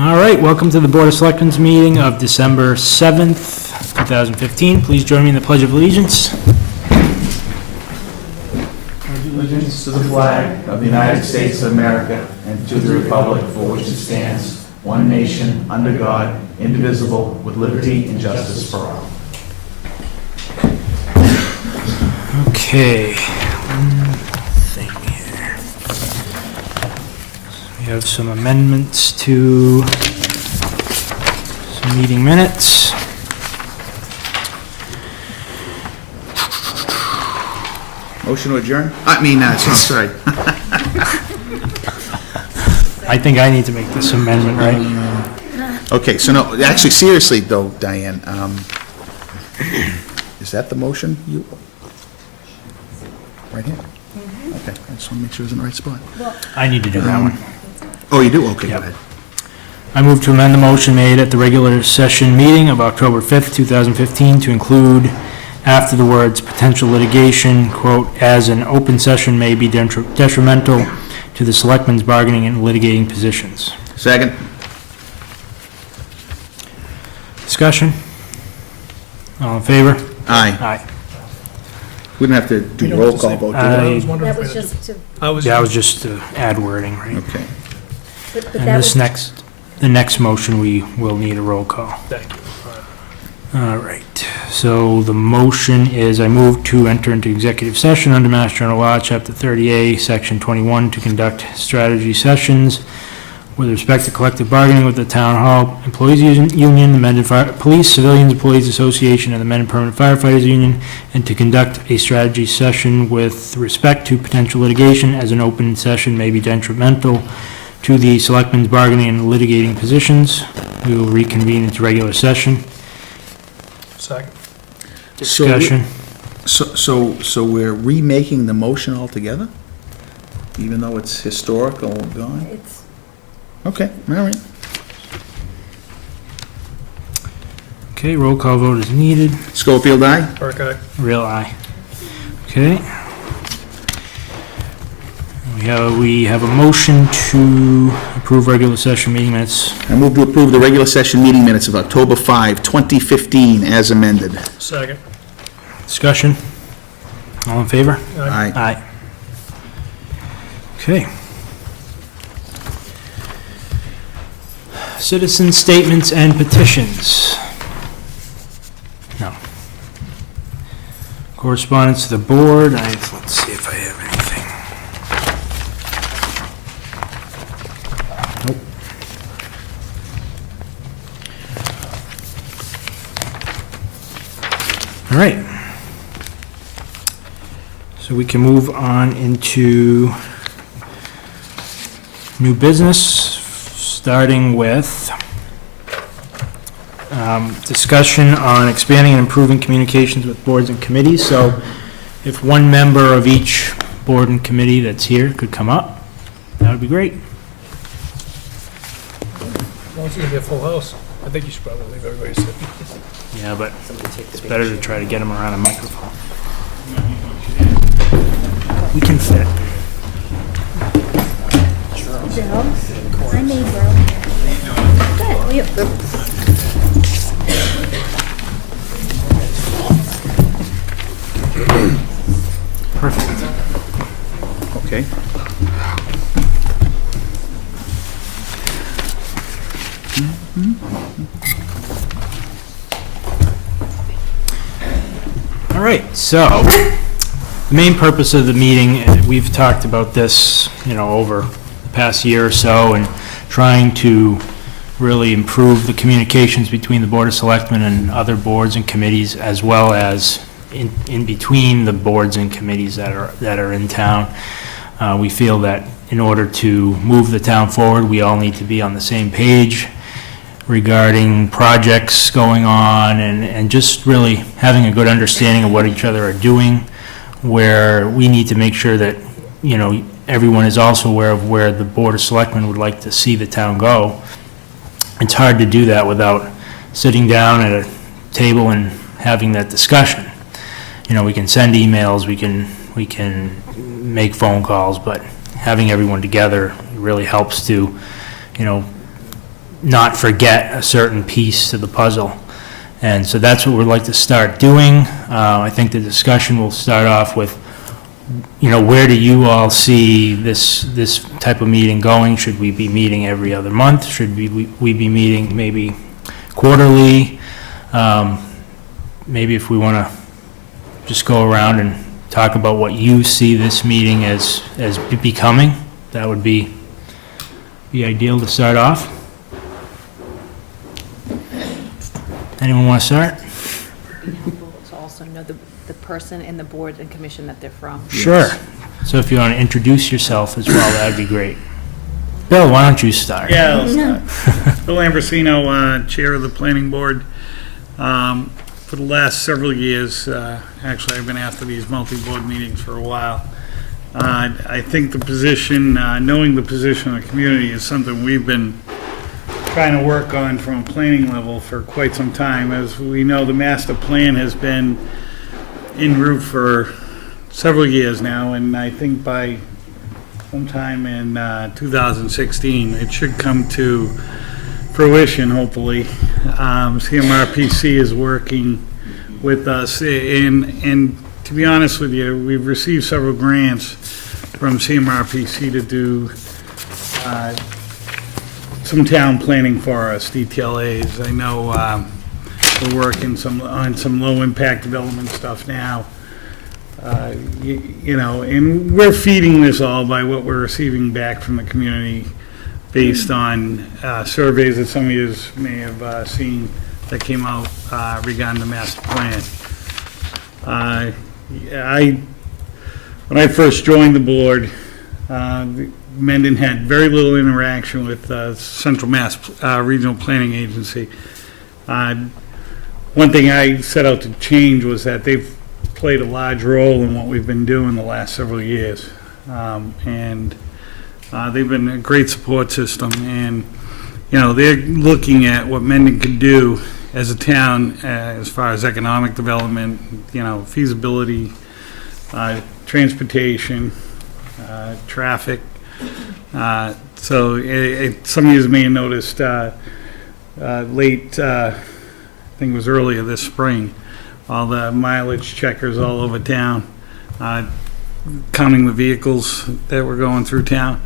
All right, welcome to the Board of Selectmen's meeting of December 7th, 2015. Please join me in the Pledge of Allegiance. Allegiance to the flag of the United States of America and to the republic for which it stands, one nation, under God, indivisible, with liberty and justice for all. Okay, one thing here. We have some amendments to some meeting minutes. Motion to adjourn? Sorry. I think I need to make this amendment, right? Okay, so no, actually, seriously though, Diane, is that the motion you, right here? Okay, I just want to make sure it's in the right spot. I need to do that one. Oh, you do? Okay, Yep. go ahead. I move to amend the motion made at the regular session meeting of October 5th, 2015 to include after the words potential litigation, quote, as an open session may be detrimental to the selectmen's bargaining and litigating positions. Second? Discussion? All in favor? Aye. Aye. We don't have to do roll call vote, do we? That was just to, That was just to add wording, right? Okay. but And that this was, the next motion, we will need a roll call. Thank you. All right, so the motion is I move to enter into executive session under Mass General Law, Chapter 30A, Section 21, to conduct strategy sessions with respect to collective bargaining with the Town Hall Employees Union, the Mendon Police Civilians Employees Association, and the Mendon Permanent Firefighters Union, and to conduct a strategy session with respect to potential litigation, as an open session may be detrimental to the selectmen's bargaining and litigating positions. We will reconvene into regular session. Second. Discussion. So we're remaking the motion altogether? Even though it's historical gone? it's, Okay, all right. Okay, roll call vote is needed. Schofield, aye? Burke, aye. Real aye. Okay. We have a motion to approve regular session meeting minutes. I move to approve the regular session meeting minutes of October 5, 2015, as amended. Second. Discussion. All in favor? Aye. Aye. Okay. Citizen statements and petitions. No. Correspondence to the board. Let's see if I have anything. Nope. All right. So we can move on into new business, starting with discussion on expanding and improving communications with boards and committees. So if one member of each board and committee that's here could come up, that would be great. Well, it's gonna be a full house. I think you should probably leave everybody sitting. Yeah, but it's better to try to get them around a microphone. We can fit. Bill, I made room. Good, well, you, Perfect. Okay. All right, so the main purpose of the meeting, and we've talked about this, over the past year or so, and trying to really improve the communications between the Board of Selectmen and other boards and committees, as well as in between the boards and committees that are in town. We feel that in order to move the town forward, we all need to be on the same page regarding projects going on, and just really having a good understanding of what each other are doing, where we need to make sure that, everyone is also aware of where the Board of Selectmen would like to see the town go. It's hard to do that without sitting down at a table and having that discussion. We can send emails, we can make phone calls, but having everyone together really helps to, not forget a certain piece to the puzzle. And so that's what we'd like to start doing. I think the discussion will start off with, where do you all see this type of meeting going? Should we be meeting every other month? Should we be meeting maybe quarterly? Maybe if we want to just go around and talk about what you see this meeting as becoming, that would be ideal to start off. Anyone want to start? Be helpful to also know the person and the board and commission that they're from. Sure. So if you want to introduce yourself as well, that'd be great. Bill, why don't you start? Yeah, I'll start. Bill Ambrosino, Chair of the Planning Board. For the last several years, actually, I've been after these multi-board meetings for a while. I think the position, knowing the position of the community is something we've been trying to work on from a planning level for quite some time. As we know, the master plan has been en route for several years now, and I think by sometime in 2016, it should come to fruition, hopefully. CMRPC is working with us, and to be honest with you, we've received several grants from CMRPC to do some town planning for us, DTLAs. I know we're working on some low-impact development stuff now. And we're feeding this all by what we're receiving back from the community based on surveys that some of you may have seen that came out regarding the master plan. When I first joined the board, Mendon had very little interaction with Central Mass Regional Planning Agency. One thing I set out to change was that they've played a large role in what we've been doing the last several years. And they've been a great support system, and, they're looking at what Mendon could do as a town as far as economic development, feasibility, transportation, traffic. So some of you may have noticed late, I think it was earlier this spring, all the mileage checkers all over town, counting the vehicles that were going through town.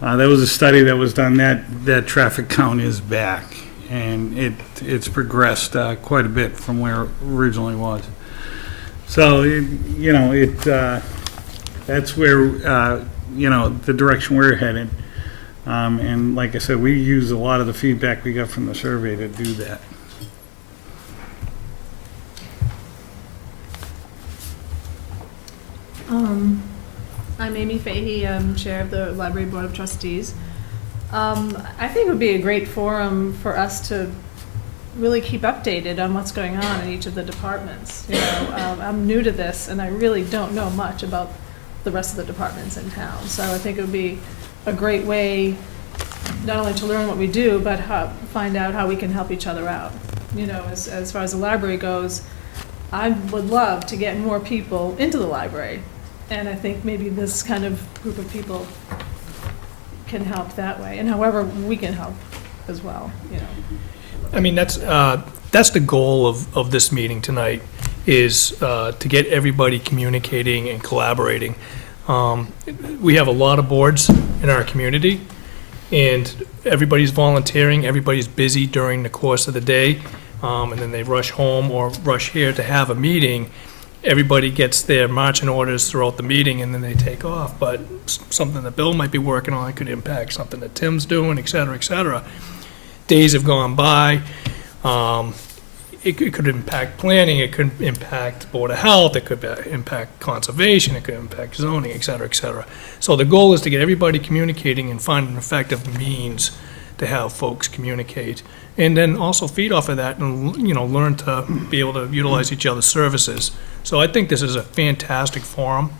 There was a study that was done that traffic count is back, and it's progressed quite a bit from where it originally was. So, that's where, the direction we're headed. And like I said, we use a lot of the feedback we got from the survey to do that. I'm Amy Fahey, I'm Chair of the Library Board of Trustees. I think it would be a great forum for us to really keep updated on what's going on in each of the departments. I'm new to this, and I really don't know much about the rest of the departments in town. So I think it would be a great way not only to learn what we do, but find out how we can help each other out. As far as the library goes, I would love to get more people into the library. And I think maybe this kind of group of people can help that way, and however we can help as well, I mean, that's the goal of this meeting tonight, is to get everybody communicating and collaborating. We have a lot of boards in our community, and everybody's volunteering, everybody's busy during the course of the day, and then they rush home or rush here to have a meeting. Everybody gets their marching orders throughout the meeting, and then they take off. But something that Bill might be working on could impact something that Tim's doing, et cetera, et cetera. Days have gone by. It could impact planning, it could impact Board of Health, it could impact conservation, it could impact zoning, et cetera, et cetera. So the goal is to get everybody communicating and find an effective means to have folks communicate. And then also feed off of that and, learn to be able to utilize each other's services. So I think this is a fantastic forum.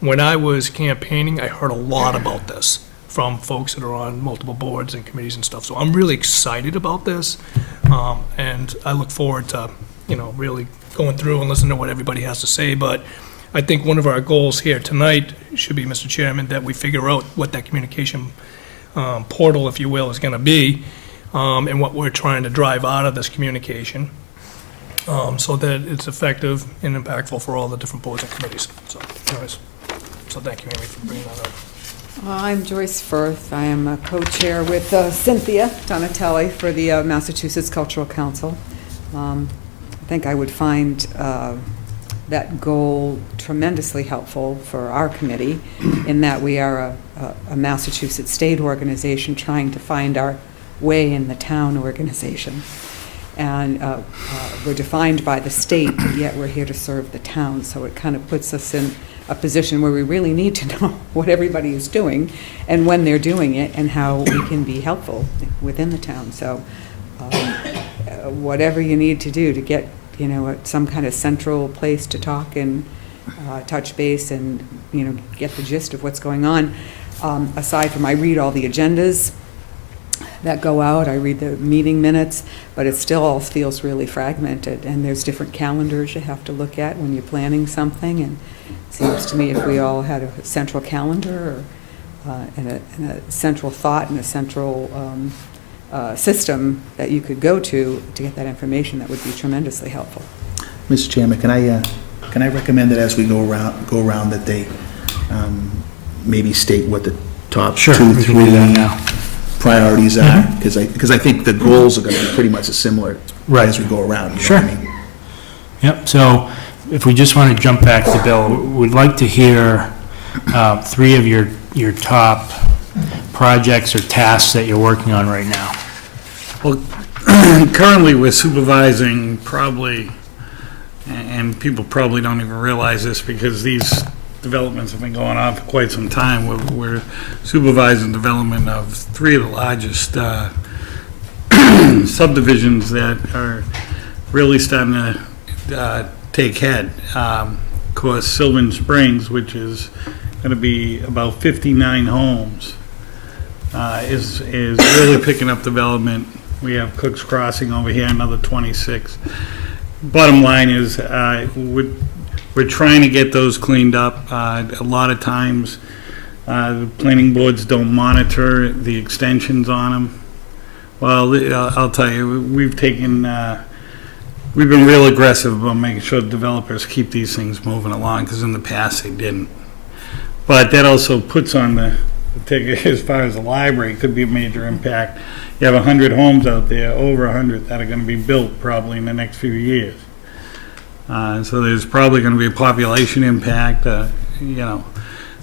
When I was campaigning, I heard a lot about this from folks that are on multiple boards and committees and stuff. So I'm really excited about this, and I look forward to, really going through and listening to what everybody has to say. But I think one of our goals here tonight should be, Mr. Chairman, that we figure out what that communication portal, if you will, is going to be. and what we're trying to drive out of this communication, so that it's effective and impactful for all the different boards and committees. So anyways, so thank you, Amy, for bringing that up. I'm Joyce Firth. I am a co-chair with Cynthia Donatelli for the Massachusetts Cultural Council. I think I would find that goal tremendously helpful for our committee, in that we are a Massachusetts state organization trying to find our way in the town organization. And we're defined by the state, but yet we're here to serve the town. So it kind of puts us in a position where we really need to know what everybody is doing and when they're doing it and how we can be helpful within the town. So whatever you need to do to get, some kind of central place to talk and touch base and, get the gist of what's going on. Aside from, I read all the agendas that go out, I read the meeting minutes, but it still all feels really fragmented, and there's different calendars you have to look at when you're planning something, and it seems to me if we all had a central calendar and a central thought and a central system that you could go to get that information, that would be tremendously helpful. Mr. Chairman, can I recommend that as we go around that they maybe state what the top Sure, 2, we can do that 3 now. priorities are? Because I think the goals are going to be pretty much similar Right. as we go around. You know Sure. what I mean? Yep, so if we just want to jump back to Bill, we'd like to hear 3 of your top projects or tasks that you're working on right now. Well, currently, we're supervising probably, and people probably don't even realize this because these developments have been going on for quite some time. We're supervising development of 3 of the largest subdivisions that are really starting to take head. Of course, Sylvan Springs, which is going to be about 59 homes, is really picking up development. We have Cook's Crossing over here, another 26. Bottom line is, we're trying to get those cleaned up. A lot of times, the planning boards don't monitor the extensions on them. Well, I'll tell you, we've been real aggressive about making sure developers keep these things moving along, because in the past they didn't. But that also puts on as far as the library, could be a major impact. You have 100 homes out there, over 100, that are going to be built probably in the next few years. So there's probably going to be a population impact,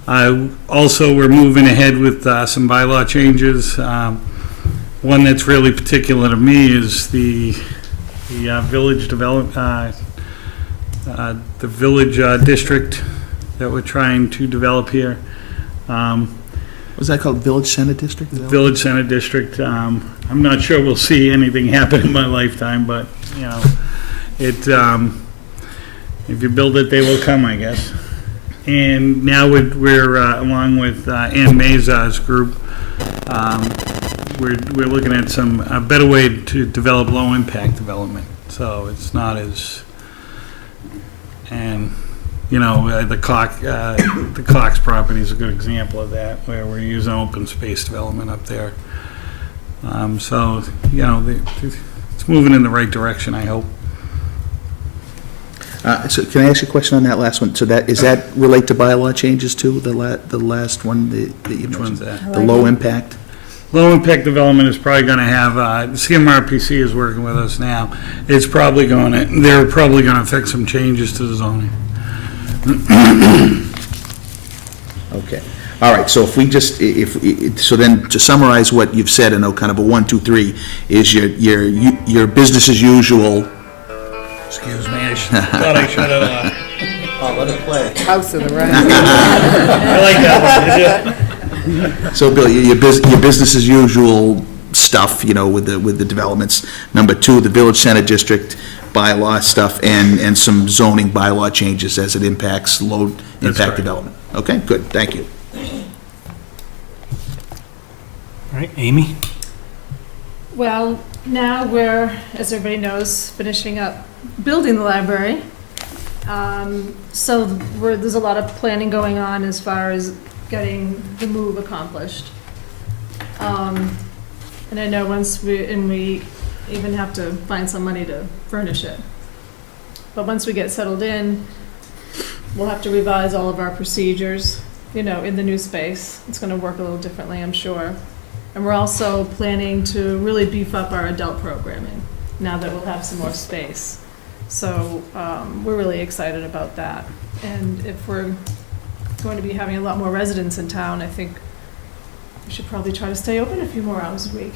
Also, we're moving ahead with some bylaw changes. One that's really particular to me is the village district that we're trying to develop here. Was that called Village Center District? Village Center District. I'm not sure we'll see anything happen in my lifetime, but, if you build it, they will come, I guess. And now we're along with Ann Mazar's group, we're looking at a better way to develop low-impact development. So it's not as, and, the Cox property is a good example of that, where we're using open space development up there. So, it's moving in the right direction, I hope. So can I ask you a question on that last one? So does that relate to bylaw changes too, the last one that you mentioned? Which one's that? The low impact? Low-impact development is probably going to have, CMRPC is working with us now. They're probably going to affect some changes to the zoning. Okay. All right, so if we just, so then to summarize what you've said in kind of a 1, 2, 3, is your business as usual. Excuse me, I thought I shut it off. Oh, let it play. House of the Red. I like that one. So, Bill, your business as usual stuff, with the developments. Number 2, the Village Center District bylaw stuff, and some zoning bylaw changes as it impacts low impact development. Okay, good, thank you. All right, Amy? Well, now we're, as everybody knows, finishing up building the library. So there's a lot of planning going on as far as getting the move accomplished. And I know we even have to find some money to furnish it. But once we get settled in, we'll have to revise all of our procedures, in the new space. It's gonna work a little differently, I'm sure. And we're also planning to really beef up our adult programming, now that we'll have some more space. So, we're really excited about that. And if we're going to be having a lot more residents in town, I think we should probably try to stay open a few more hours a week.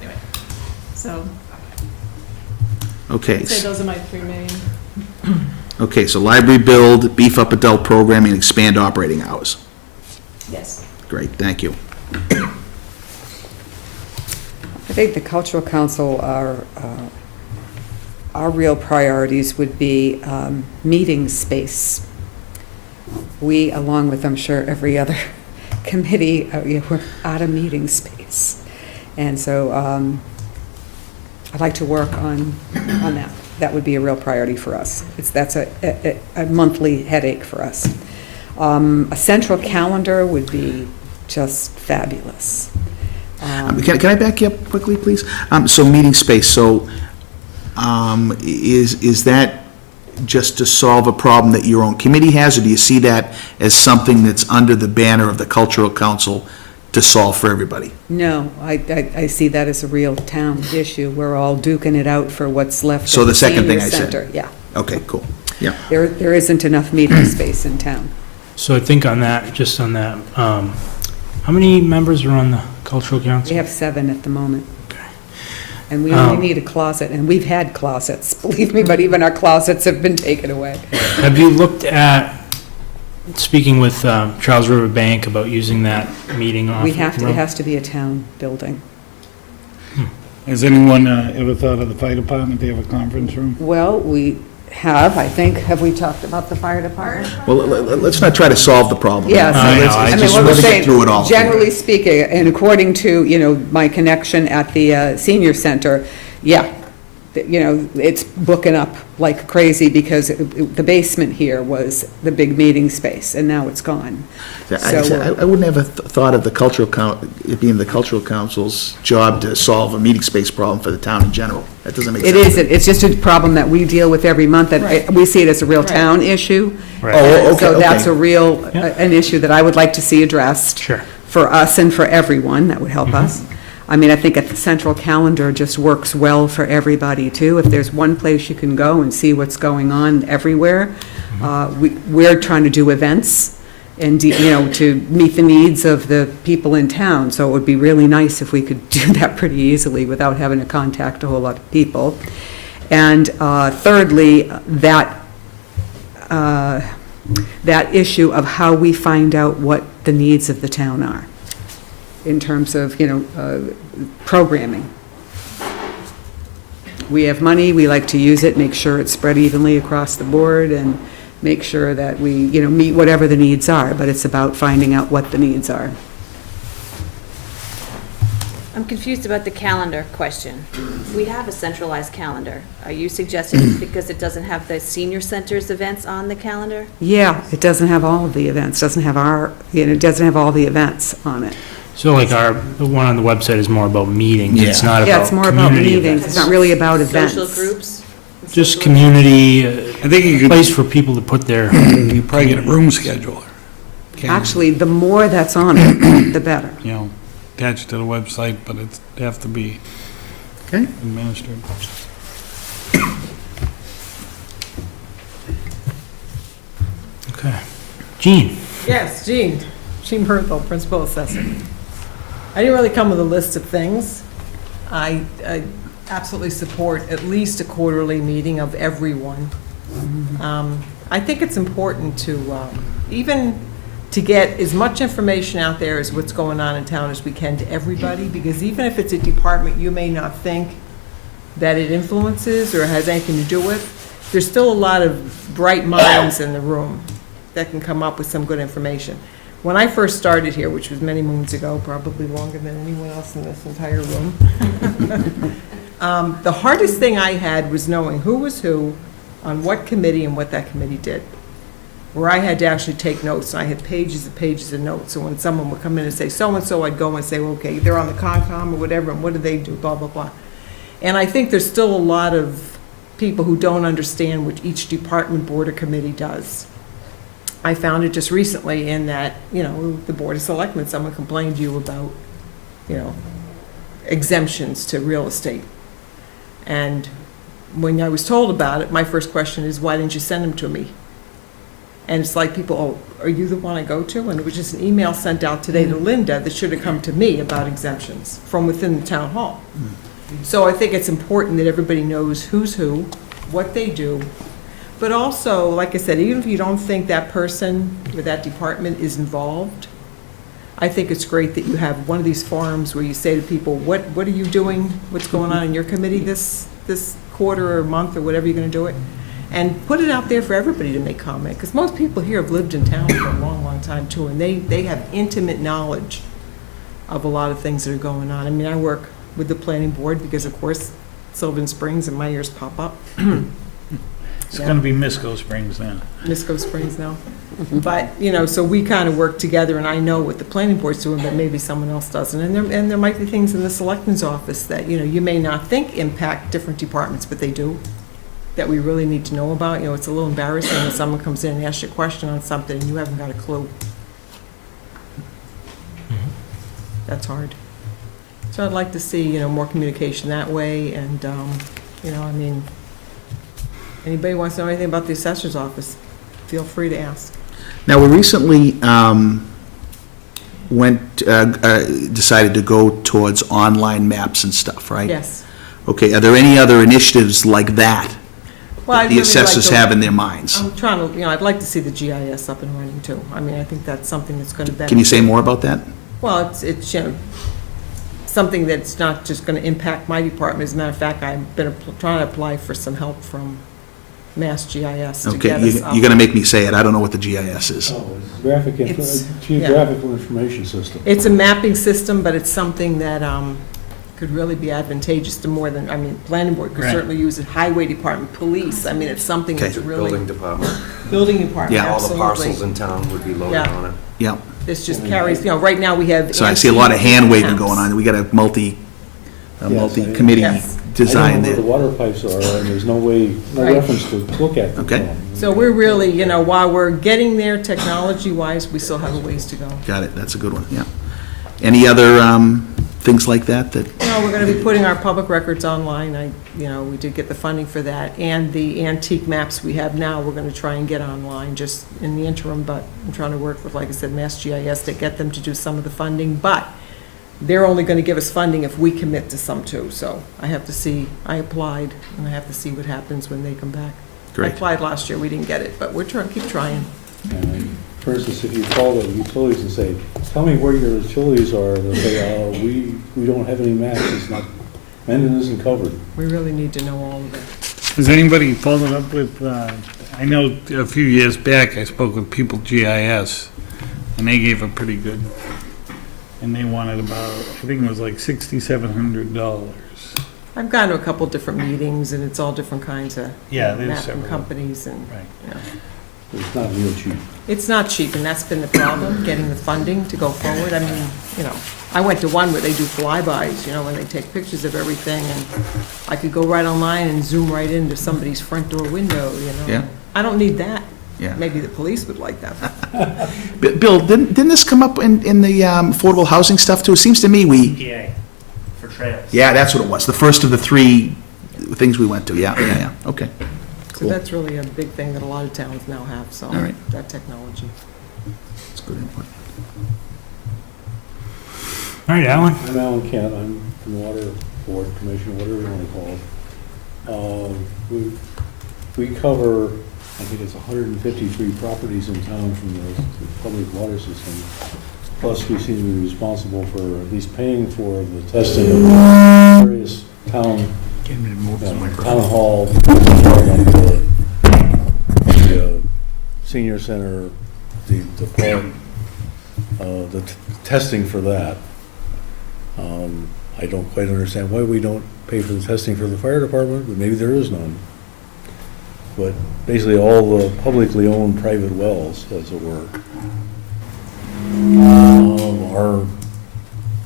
Anyway, so Okay. I'd say those are my three main. Okay, so library build, beef up adult programming, and expand operating hours. Yes. Great, thank you. I think the cultural council, our real priorities would be meeting space. We, along with, I'm sure, every other committee, we're out of meeting space. And so I'd like to work on that. That would be a real priority for us. That's a monthly headache for us. A central calendar would be just fabulous. Can I back you up quickly, please? So meeting space, so is that just to solve a problem that your own committee has, or do you see that as something that's under the banner of the cultural council to solve for everybody? No, I see that as a real town issue. We're all duking it out for what's left So of the the second thing senior I said. center. Yeah, Okay, cool, yeah. there isn't enough meeting space in town. So I think on that, just on that, how many members are on the cultural council? We have 7 at the moment. Okay. And we only need a closet, and we've had closets, believe me, but even our closets have been taken away. Have you looked at speaking with Charles River Bank about using that meeting office? We have to, it has to be a town building. Has anyone ever thought of the fire department? They have a conference room? Well, we have, I think, have we talked about the fire department? Well, let's not try to solve the problem. Yes. I know, Let's I I mean, just what we're really get saying, through it all. generally speaking, and according to, my connection at the senior center, yeah, it's booking up like crazy because the basement here was the big meeting space, and now it's gone. I wouldn't have thought of it being the cultural council's job to solve a meeting space problem for the town in general. That doesn't make sense. It isn't, it's just a problem that we deal with every month, and we see it as a real town issue. Right. Oh, okay, So that's okay. a real, an issue that I would like to see addressed. Sure. For us and for everyone, that would help us. I mean, I think a central calendar just works well for everybody, too. If there's one place you can go and see what's going on everywhere, we're trying to do events and, to meet the needs of the people in town. So it would be really nice if we could do that pretty easily without having to contact a whole lot of people. And thirdly, that issue of how we find out what the needs of the town are in terms of, programming. We have money, we like to use it, make sure it's spread evenly across the board, and make sure that we, meet whatever the needs are, but it's about finding out what the needs are. I'm confused about the calendar question. We have a centralized calendar. Are you suggesting because it doesn't have the senior center's events on the calendar? Yeah, it doesn't have all of the events, doesn't have it doesn't have all the events on it. So like the one on the website is more about meetings, it's Yeah. not about Yeah, it's more about community meetings, events. it's not really about events. Social groups? Just Social- community, I think you place for people to put their, You probably get a room scheduler. Actually, the more that's on it, the better. Attached to the website, but it have to be Okay. administered. okay. Gene? Yes, Jean Murthel, Principal Assessor. I didn't really come with a list of things. I absolutely support at least a quarterly meeting of everyone. I think it's important to, even to get as much information out there as what's going on in town as we can to everybody, because even if it's a department you may not think that it influences or has anything to do with, there's still a lot of bright minds in the room that can come up with some good information. When I first started here, which was many moons ago, probably longer than anyone else in this entire room, the hardest thing I had was knowing who was who, on what committee, and what that committee did. where I had to actually take notes, and I had pages and pages of notes. So when someone would come in and say so-and-so, I'd go and say, well, okay, they're on the Concom or whatever, and what do they do, blah, blah, blah. And I think there's still a lot of people who don't understand what each department, board, or committee does. I found it just recently in that, the Board of Selectmen, someone complained to you about, exemptions to real estate. And when I was told about it, my first question is, why didn't you send them to me? And it's like people, oh, are you the one I go to? And it was just an email sent out today to Linda that should have come to me about exemptions from within the town hall. So I think it's important that everybody knows who's who, what they do. But also, like I said, even if you don't think that person or that department is involved, I think it's great that you have one of these forums where you say to people, what are you doing? What's going on in your committee this quarter or month or whatever you're going to do it? And put it out there for everybody to make comment, because most people here have lived in town for a long, long time too, and they have intimate knowledge of a lot of things that are going on. I mean, I work with the planning board because, of course, Sylvan Springs and my ears pop up. It's gonna be Misco Springs now. Misco Springs now. But, so we kind of work together, and I know what the planning board's doing, but maybe someone else doesn't. And there might be things in the selectman's office that, you may not think impact different departments, but they do, that we really need to know about. It's a little embarrassing when someone comes in and asks you a question on something and you haven't got a clue. That's hard. So I'd like to see, more communication that way, and, anybody wants to know anything about the assessor's office, feel free to ask. Now, we recently decided to go towards online maps and stuff, right? Yes. Okay, are there any other initiatives like that Well, that I'd the really assessors like to- have in their minds? I'm trying to, I'd like to see the GIS up and running too. I mean, I think that's something that's going to benefit. Can you say more about that? Well, it's something that's not just going to impact my department. As a matter of fact, I've been trying to apply for some help from Mass GIS to Okay, get us up. you're going to make me say it. I don't know what the GIS is. Oh, it's It's- geographical information system. It's a mapping system, but it's something that could really be advantageous to more than, planning board could Right. certainly use it, highway department, police. I mean, it's something that's Okay. really. Building department. Building department, Yeah. All the absolutely. parcels in town would be loaded Yeah. on it. Yeah, This just carries, right now we have. so I see a lot of hand waving maps. going on. We got a I- multi-committee Yes. design I don't know there. where the water pipes are, and there's no way, no Right. reference to look at them. Okay. So we're really, while we're getting there technology-wise, we still have a ways to go. Got it, that's a good one, yeah. Any other things like that? We're going to be putting our public records online. We did get the funding for that. And the antique maps we have now, we're going to try and get online just in the interim. But I'm trying to work with, like I said, Mass GIS to get them to do some of the funding. But they're only going to give us funding if we commit to some too. So I have to see, I applied, and I have to see what happens when they come back. Great. I applied last year, we didn't get it, but we're trying, keep trying. And for instance, if you call the utilities and say, tell me where your utilities are, they'll say, we don't have any maps, it's not, Mendon isn't covered. We really need to know all of it. Has anybody followed up with, I know a few years back, I spoke with People GIS, and they gave a pretty good, and they wanted about, I think it was like $6,700. I've gone to a couple different meetings, and it's all different kinds of Yeah, there's mapping several. companies, and, Right. It's not real cheap. It's not cheap, and that's been the problem, getting the funding to go forward. I mean, I went to one where they do flybys, when they take pictures of everything, and I could go right online and zoom right into somebody's front door window, Yeah. I don't need that. Yeah. Maybe the police would like that. Bill, didn't this come up in the affordable housing stuff too? It seems to me EPA for trails. yeah, that's what it was, the first of the three things we went to, yeah, okay. So Cool. that's really a big thing that a lot of towns now have, so, All right. that technology. That's good input. All right, Alan? I'm Alan Kent, I'm from the Water Board Commission, whatever you want to call it. We cover, I think it's 153 properties in town from the public water system. Plus, we seem to be responsible for at least paying for the testing of various town town hall, the senior center, the park, the testing for that. I don't quite understand why we don't pay for the testing for the fire department, but maybe there is none. but basically all the publicly owned private wells, as it were. Our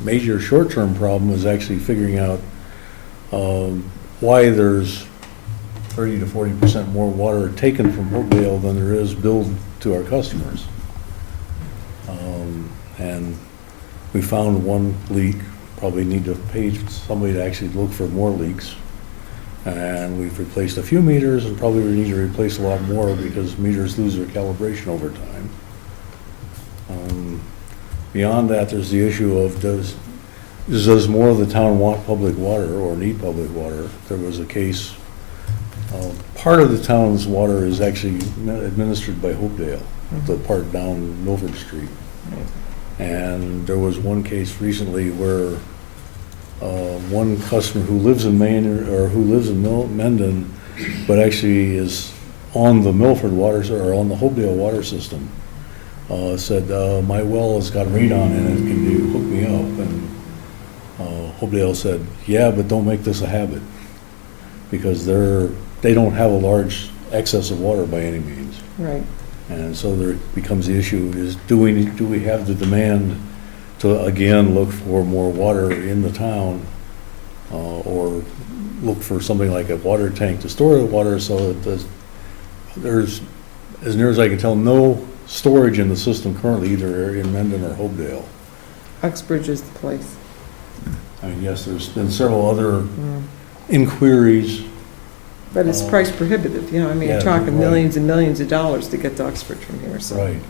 major short-term problem is actually figuring out why there's 30 to 40% more water taken from Hopedale than there is billed to our customers. And we found one leak, probably need to pay somebody to actually look for more leaks. And we've replaced a few meters and probably we need to replace a lot more because meters lose their calibration over time. Beyond that, there's the issue of does more of the town want public water or need public water? There was a case, part of the town's water is actually administered by Hopedale, the part down Milford Street. And there was one case recently where one customer who lives in Maine or who lives in Mendon, but actually is on the Milford water or on the Hopedale water system, said, my well has got radon in it, can you hook me up? And Hopedale said, yeah, but don't make this a habit, because they don't have a large excess of water by any means. Right. And so there becomes the issue is, do we have the demand to, again, look for more water in the town, or look for something like a water tank to store the water so that there's, as near as I can tell, no storage in the system currently, either in Mendon or Hopedale. Uxbridge is the place. I mean, yes, there's been several other inquiries. But it's price prohibitive, you know, I mean, you're Yeah, talking right. millions and millions of dollars to get to Uxbridge from here, so. Right.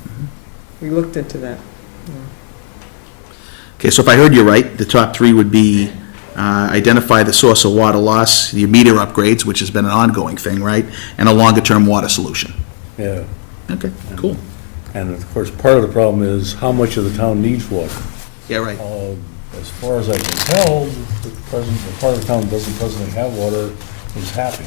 We looked into that. Okay, so if I heard you right, the top three would be identify the source of water loss, your meter upgrades, which has been an ongoing thing, right? And a longer-term water solution. Yeah. Okay, cool. And of course, part of the problem is how much of the town needs water. Yeah, right. As far as I can tell, the part of the town that doesn't presently have water is happy.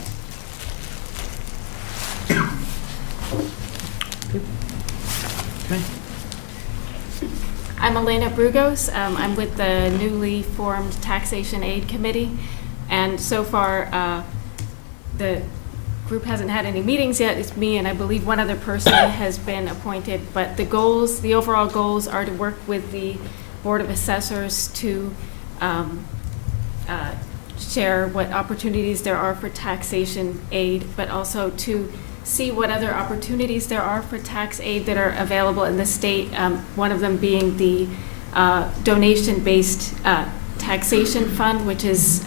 I'm Elena Brugos. I'm with the newly formed Taxation Aid Committee, and so far the group hasn't had any meetings yet. It's me and I believe one other person has been appointed, but the goals, the overall goals are to work with the Board of Assessors to share what opportunities there are for taxation aid, but also to see what other opportunities there are for tax aid that are available in the state, one of them being the donation-based taxation fund, which is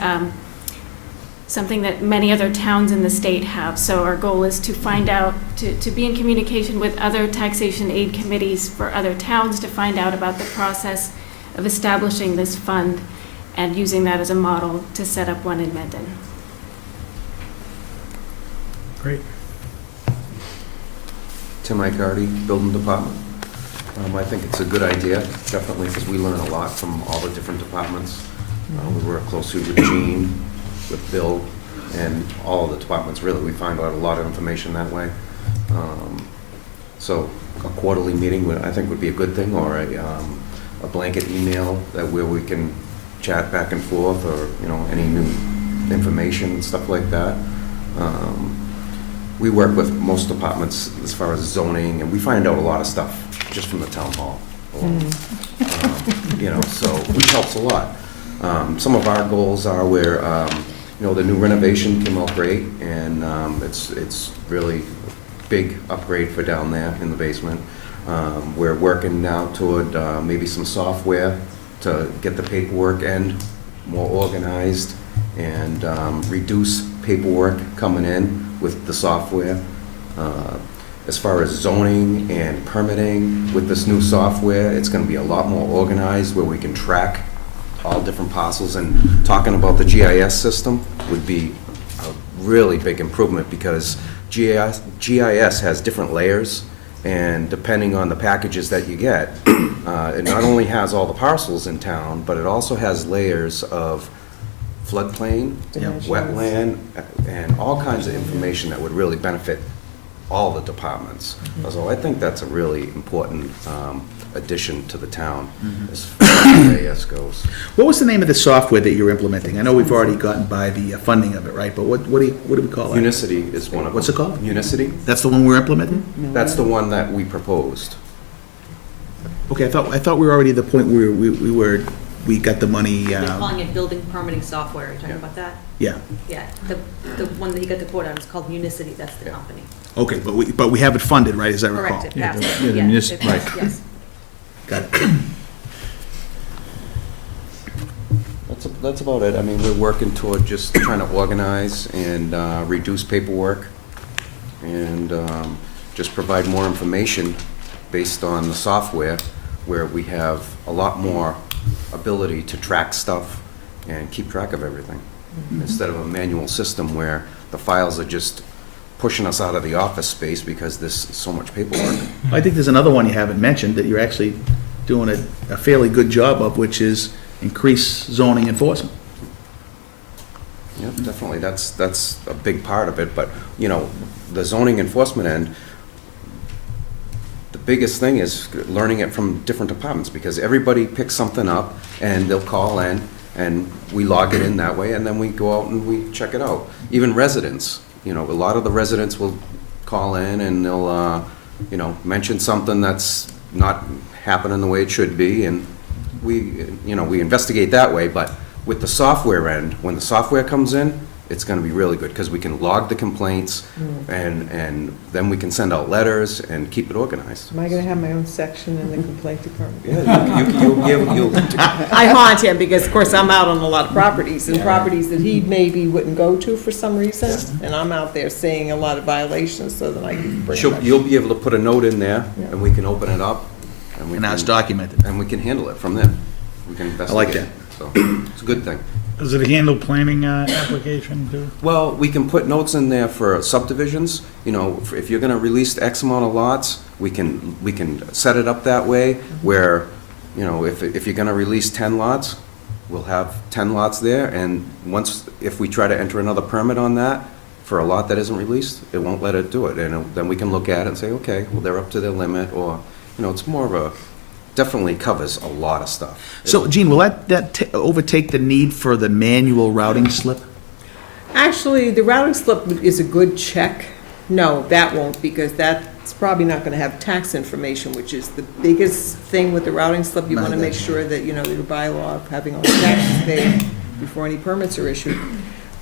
something that many other towns in the state have. So our goal is to find out, to be in communication with other taxation aid committees for other towns to find out about the process of establishing this fund and using that as a model to set up one in Mendon. Great. Tim Icardi, Building Department. I think it's a good idea, definitely, because we learn a lot from all the different departments. We work closely with Gene, with Bill, and all the departments, really. We find out a lot of information that way. So a quarterly meeting, I think, would be a good thing, or a blanket email that where we can chat back and forth, or, you know, any new information and stuff like that. We work with most departments as far as zoning, and we find out a lot of stuff just from the town hall alone. You know, so which helps a lot. Some of our goals are where, you know, the new renovation came out great, and it's really a big upgrade for down there in the basement. We're working now toward maybe some software to get the paperwork end more organized and reduce paperwork coming in with the software. As far as zoning and permitting with this new software, it's going to be a lot more organized where we can track all different parcels, and talking about the GIS system would be a really big improvement, because GIS has different layers, and depending on the packages that you get, it not only has all the parcels in town, but it also has layers of floodplain, wetland, and all kinds of information that would really benefit all the departments. So I think that's a really important addition to the town as far as the AS goes. What was the name of the software that you're implementing? I know we've already gotten by the funding of it, right? But what do we call it? Unicity is one of them. What's it called? Unicity. That's the one we're implementing? That's the one that we proposed. Okay, I thought we were already at the point where we got the money, They're calling it building permitting software. Are you talking Yeah. about that? yeah. Yeah, the one that he got the quote on is called Unicity, that's the company. Okay, but we have it funded, right, as I recall? Correct, it passed. Yeah, the it right. passed, yes. Got it. That's about it. I mean, we're working toward just trying to organize and reduce paperwork and just provide more information based on the software, where we have a lot more ability to track stuff and keep track of everything, instead of a manual system where the files are just pushing us out of the office space because there's so much paperwork. I think there's another one you haven't mentioned that you're actually doing a fairly good job of, which is increase zoning enforcement. Yeah, definitely, that's a big part of it, but, you know, the zoning enforcement end, the biggest thing is learning it from different departments, because everybody picks something up, and they'll call in, and we log it in that way, and then we go out and we check it out. Even residents, you know, a lot of the residents will call in, and they'll, you know, mention something that's not happening the way it should be, and we, you know, we investigate that way, but with the software end, when the software comes in, it's gonna be really good, because we can log the complaints, and then we can send out letters and keep it organized. Am I gonna have my own section in the complaint department? Yeah, you'll be able, you'll, I haunt him because, of course, I'm out on a lot of properties, and properties that he maybe wouldn't go to for some reason, and I'm out there seeing a lot of violations, so that I can bring them up. you'll be able to put a note in there, Yeah. and we can open it up, and we And now it's can, documented. and we can handle it from there. We can investigate. like that. So, it's a good thing. Does it handle planning application too? Well, we can put notes in there for subdivisions, you know, if you're gonna release X amount of lots, we can set it up that way, where, you know, if you're gonna release 10 lots, we'll have 10 lots there, and if we try to enter another permit on that, for a lot that isn't released, it won't let it do it, and then we can look at it and say, okay, well, they're up to their limit, or, you know, it's more of a, definitely covers a lot of stuff. So, Gene, will that overtake the need for the manual routing slip? Actually, the routing slip is a good check. No, that won't, because that's probably not gonna have tax information, which is the biggest thing with the routing slip. You wanna make sure that, you know, your bylaw of having all the taxes paid before any permits are issued.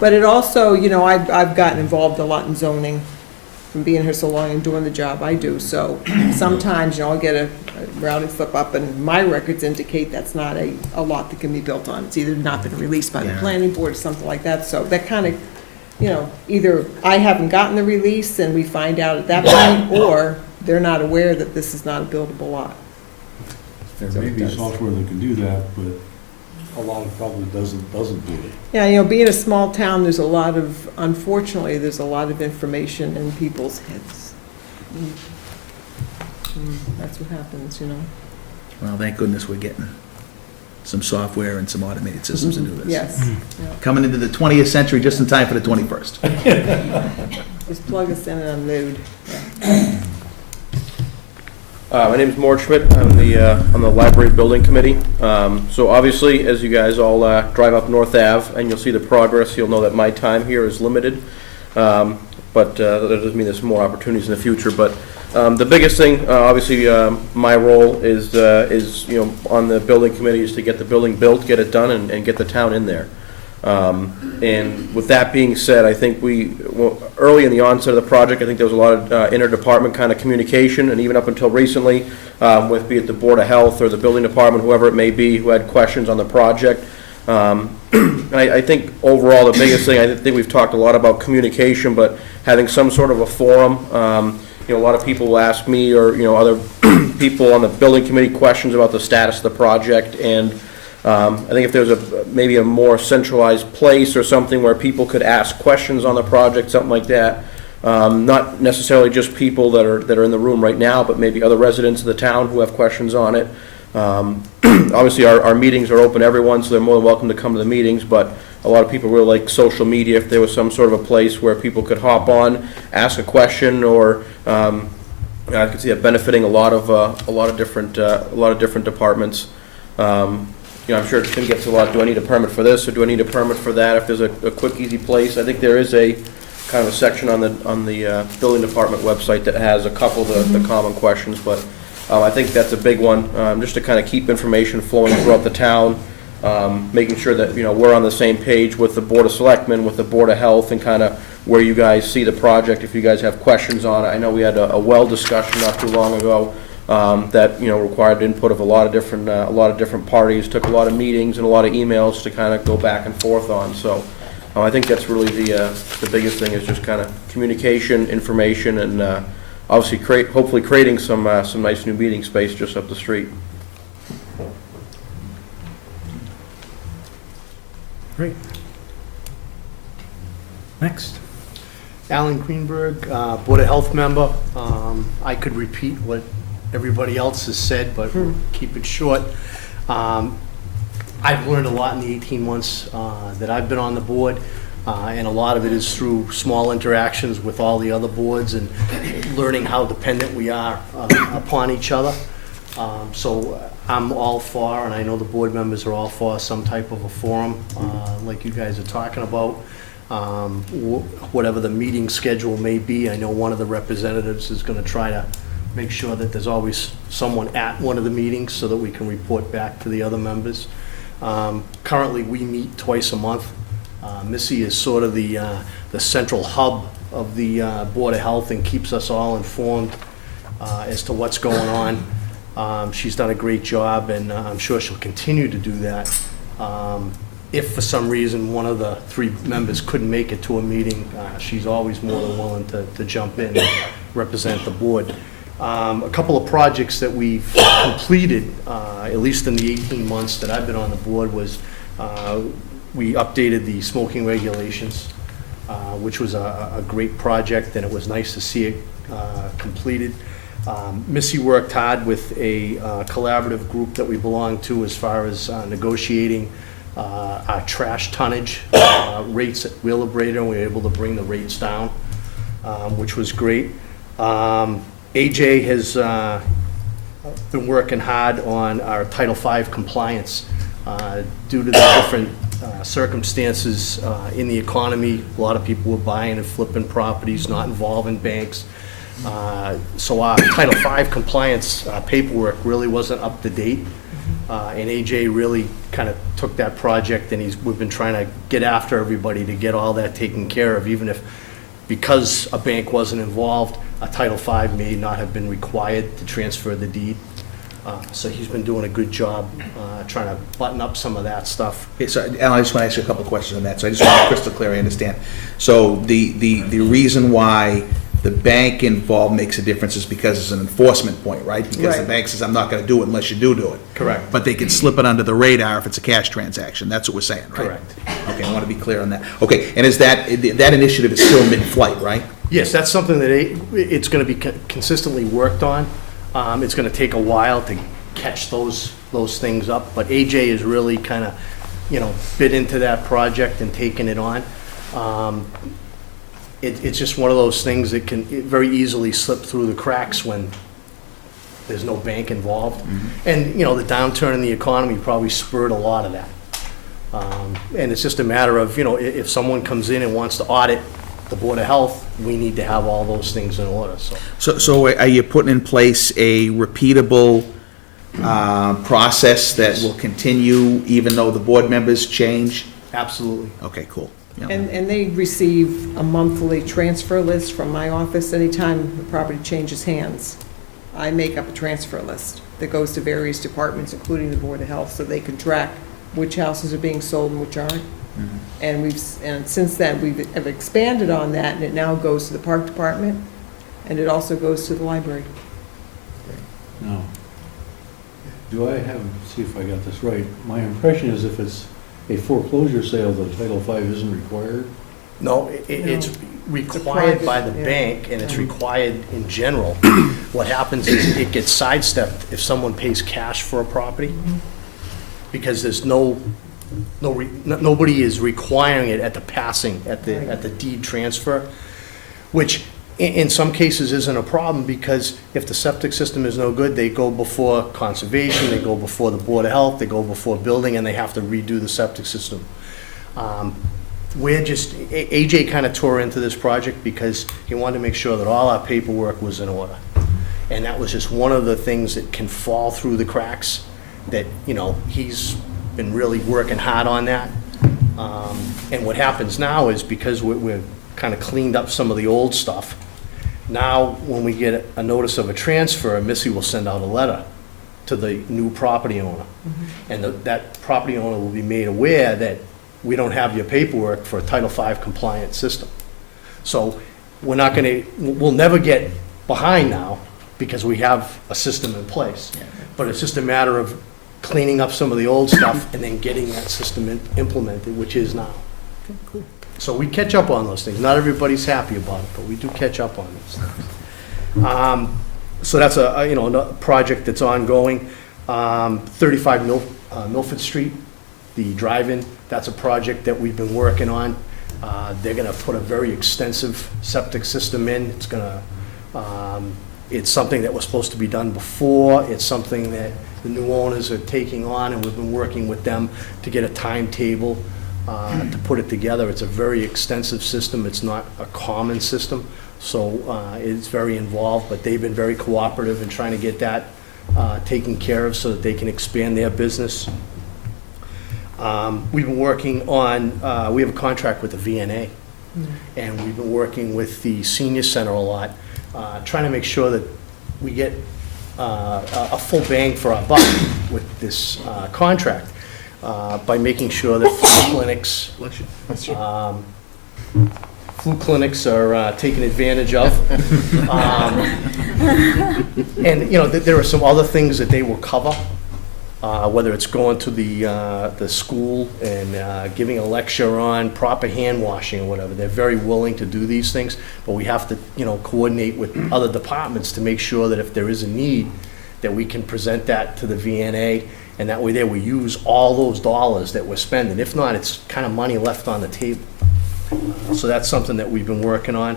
But it also, you know, I've gotten involved a lot in zoning from being here so long and doing the job I do. So sometimes, you know, I'll get a routing slip up and my records indicate that's not a lot that can be built on. It's either not been released by the Yeah. planning board or something like that. So that kind of, you know, either I haven't gotten the release and we find out at that point, or they're not aware that this is not a buildable lot. There So may it be does. software that can do that, but a lot of probably doesn't do it. Yeah, you know, being a small town, there's a lot of, unfortunately, there's a lot of information in people's heads. That's what happens, you know. Well, thank goodness we're getting some software and some automated systems to do this. Yes. Yeah. Coming into the 20th century just in time for the 21st. Just plug us in and unload. My name is Mort Schmidt. I'm the Library Building Committee. So obviously, as you guys all drive up North Ave and you'll see the progress, you'll know that my time here is limited. But that doesn't mean there's more opportunities in the future. But the biggest thing, obviously, my role is you know, on the building committee is to get the building built, get it done, and get the town in there. And with that being said, I think early in the onset of the project, I think there was a lot of interdepartment kind of communication, and even up until recently, with be it the Board of Health or the building department, whoever it may be, who had questions on the project. And I think overall, the biggest thing, I think we've talked a lot about communication, but having some sort of a forum. You know, a lot of people will ask me or, you know, other people on the building committee questions about the status of the project, and I think if there's maybe a more centralized place or something where people could ask questions on the project, something like that, not necessarily just people that are in the room right now, but maybe other residents of the town who have questions on it. Obviously, our meetings are open to everyone, so they're more than welcome to come to the meetings, but a lot of people really like social media. If there was some sort of a place where people could hop on, ask a question, or I can see it benefiting a lot of different departments. I'm sure Tim gets a lot, do I need a permit for this, or do I need a permit for that? If there's a quick, easy place, I think there is a kind of a section on the building department website that has a couple of the common questions, but I think that's a big one, just to kind of keep information flowing throughout the town, making sure that, we're on the same page with the Board of Selectmen, with the Board of Health, and kind of where you guys see the project, if you guys have questions on it. I know we had a well discussion not too long ago, that, required input of a lot of different parties, took a lot of meetings and a lot of emails to kind of go back and forth on, so I think that's really the biggest thing, is just kind of communication, information, and obviously hopefully creating some nice new meeting space just up the street. Great. Next. Alan Greenberg, Board of Health member. I could repeat what everybody else has said, but keep it short. I've learned a lot in the 18 months that I've been on the board, and a lot of it is through small interactions with all the other boards and learning how dependent we are upon each other. So I'm all for, and I know the board members are all for, some type of a forum like you guys are talking about. Whatever the meeting schedule may be, I know one of the representatives is going to try to make sure that there's always someone at one of the meetings so that we can report back to the other members. Currently, we meet twice a month. Missy is sort of the central hub of the Board of Health and keeps us all informed as to what's going on. She's done a great job, and I'm sure she'll continue to do that. If for some reason one of the three members couldn't make it to a meeting, she's always more than willing to jump in and represent the board. A couple of projects that we've completed, at least in the 18 months that I've been on the board, was we updated the smoking regulations, which was a great project, and it was nice to see it completed. Missy worked hard with a collaborative group that we belong to as far as negotiating our trash tonnage rates at Wheelabrator, and we were able to bring the rates down, which was great. AJ has been working hard on our Title V compliance. Due to the different circumstances in the economy, a lot of people were buying and flipping properties not involving banks. So our Title V compliance paperwork really wasn't up to date. And AJ really kind of took that project, and we've been trying to get after everybody to get all that taken care of, even if, because a bank wasn't involved, a Title V may not have been required to transfer the deed. So he's been doing a good job trying to button up some of that stuff. Okay, so Alan, I just want to ask you a couple of questions on that, so I just want to be crystal clear, I understand. So the reason why the bank involved makes a difference is because it's an enforcement point, right? Because the Right. bank says, I'm not going to do it unless you do it. Correct. But they can slip it under the radar if it's a cash transaction, that's what we're saying, right? Correct. Okay, I want to be clear on that. Okay, and is that initiative is still mid-flight, right? Yes, that's something that it's going to be consistently worked on. It's going to take a while to catch those things up, but AJ is really kind of, bit into that project and taken it on. It's just one of those things that can very easily slip through the cracks when there's no bank involved. And, the downturn in the economy probably spurred a lot of that. And it's just a matter of, if someone comes in and wants to audit the Board of Health, we need to have all those things in order, so. So are you putting in place a repeatable process that will continue even though the board members change? Absolutely. Okay, cool. Yeah. And they receive a monthly transfer list from my office anytime the property changes hands. I make up a transfer list that goes to various departments, including the Board of Health, so they can track which houses are being sold and which aren't. And since then, have expanded on that, and it now goes to the Park Department, and it also goes to the library. Now, see if I got this right, my impression is if it's a foreclosure sale, the Title V isn't required? No, it's required by the bank, and it's required in general. What happens is it gets sidestepped if someone pays cash for a property, because there's nobody is requiring it at the passing, at the deed transfer, which in some cases isn't a problem, because if the septic system is no good, they go before conservation, they go before the Board of Health, they go before building, and they have to redo the septic system. AJ kind of tore into this project because he wanted to make sure that all our paperwork was in order. And that was just one of the things that can fall through the cracks, that, he's been really working hard on that. And what happens now is, because we're kind of cleaned up some of the old stuff, now when we get a notice of a transfer, Missy will send out a letter to the new property owner. And that property owner will be made aware that we don't have your paperwork for a Title V compliant system. So we'll never get behind now, because we have a system in place. But it's just a matter of cleaning up some of the old stuff and then getting that system implemented, which is now. So we catch up on those things. Not everybody's happy about it, but we do catch up on those things. So that's a project that's ongoing. 35 Milford Street, the drive-in, that's a project that we've been working on. They're gonna put a very extensive septic system in. It's something that was supposed to be done before. It's something that the new owners are taking on, and we've been working with them to get a timetable to put it together. It's a very extensive system. It's not a common system, so it's very involved, but they've been very cooperative in trying to get that taken care of so that they can expand their business. We've been working on, we have a contract with the VNA, and we've been working with the senior center a lot, trying to make sure that we get a full bang for our buck with this contract, by making sure that flu clinics are taken advantage of. And, there are some other things that they will cover, whether it's going to the school and giving a lecture on proper hand washing or whatever. They're very willing to do these things, but we have to, coordinate with other departments to make sure that if there is a need, that we can present that to the VNA, and that way there we use all those dollars that we're spending. If not, it's kind of money left on the table. So that's something that we've been working on.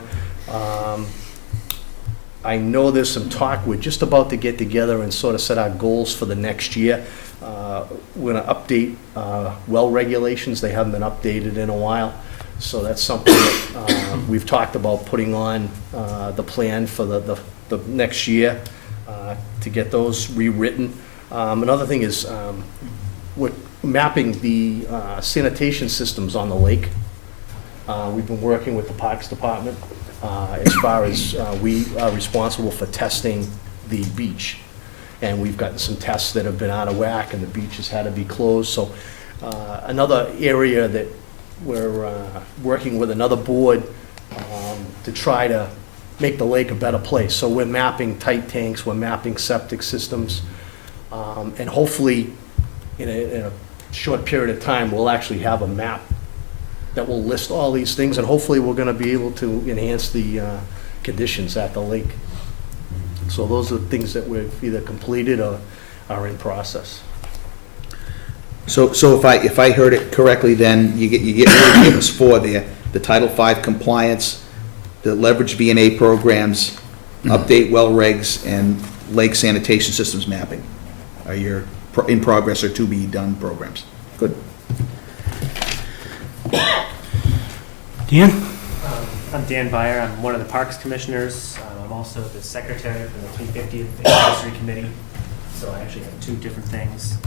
I know there's some talk, we're just about to get together and sort of set our goals for the next year. We're gonna update well regulations. They haven't been updated in a while. So that's something that we've talked about putting on the plan for the next year to get those rewritten. Another thing is we're mapping the sanitation systems on the lake. We've been working with the Parks Department as far as we are responsible for testing the beach. And we've gotten some tests that have been out of whack, and the beach has had to be closed. So another area that we're working with another board to try to make the lake a better place. So we're mapping tight tanks, we're mapping septic systems, and hopefully in a short period of time, we'll actually have a map that will list all these things, and hopefully we're gonna be able to enhance the conditions at the lake. So those are things that we've either completed or are in process. So if I heard it correctly, then you get really famous for the Title V compliance, the leverage VNA programs, update well regs, and lake sanitation systems mapping are your in progress or to be done programs. Good. Dan? I'm Dan Byer. I'm one of the Parks Commissioners. I'm also the Secretary for the 350th Anniversary Committee, so I actually have two different things.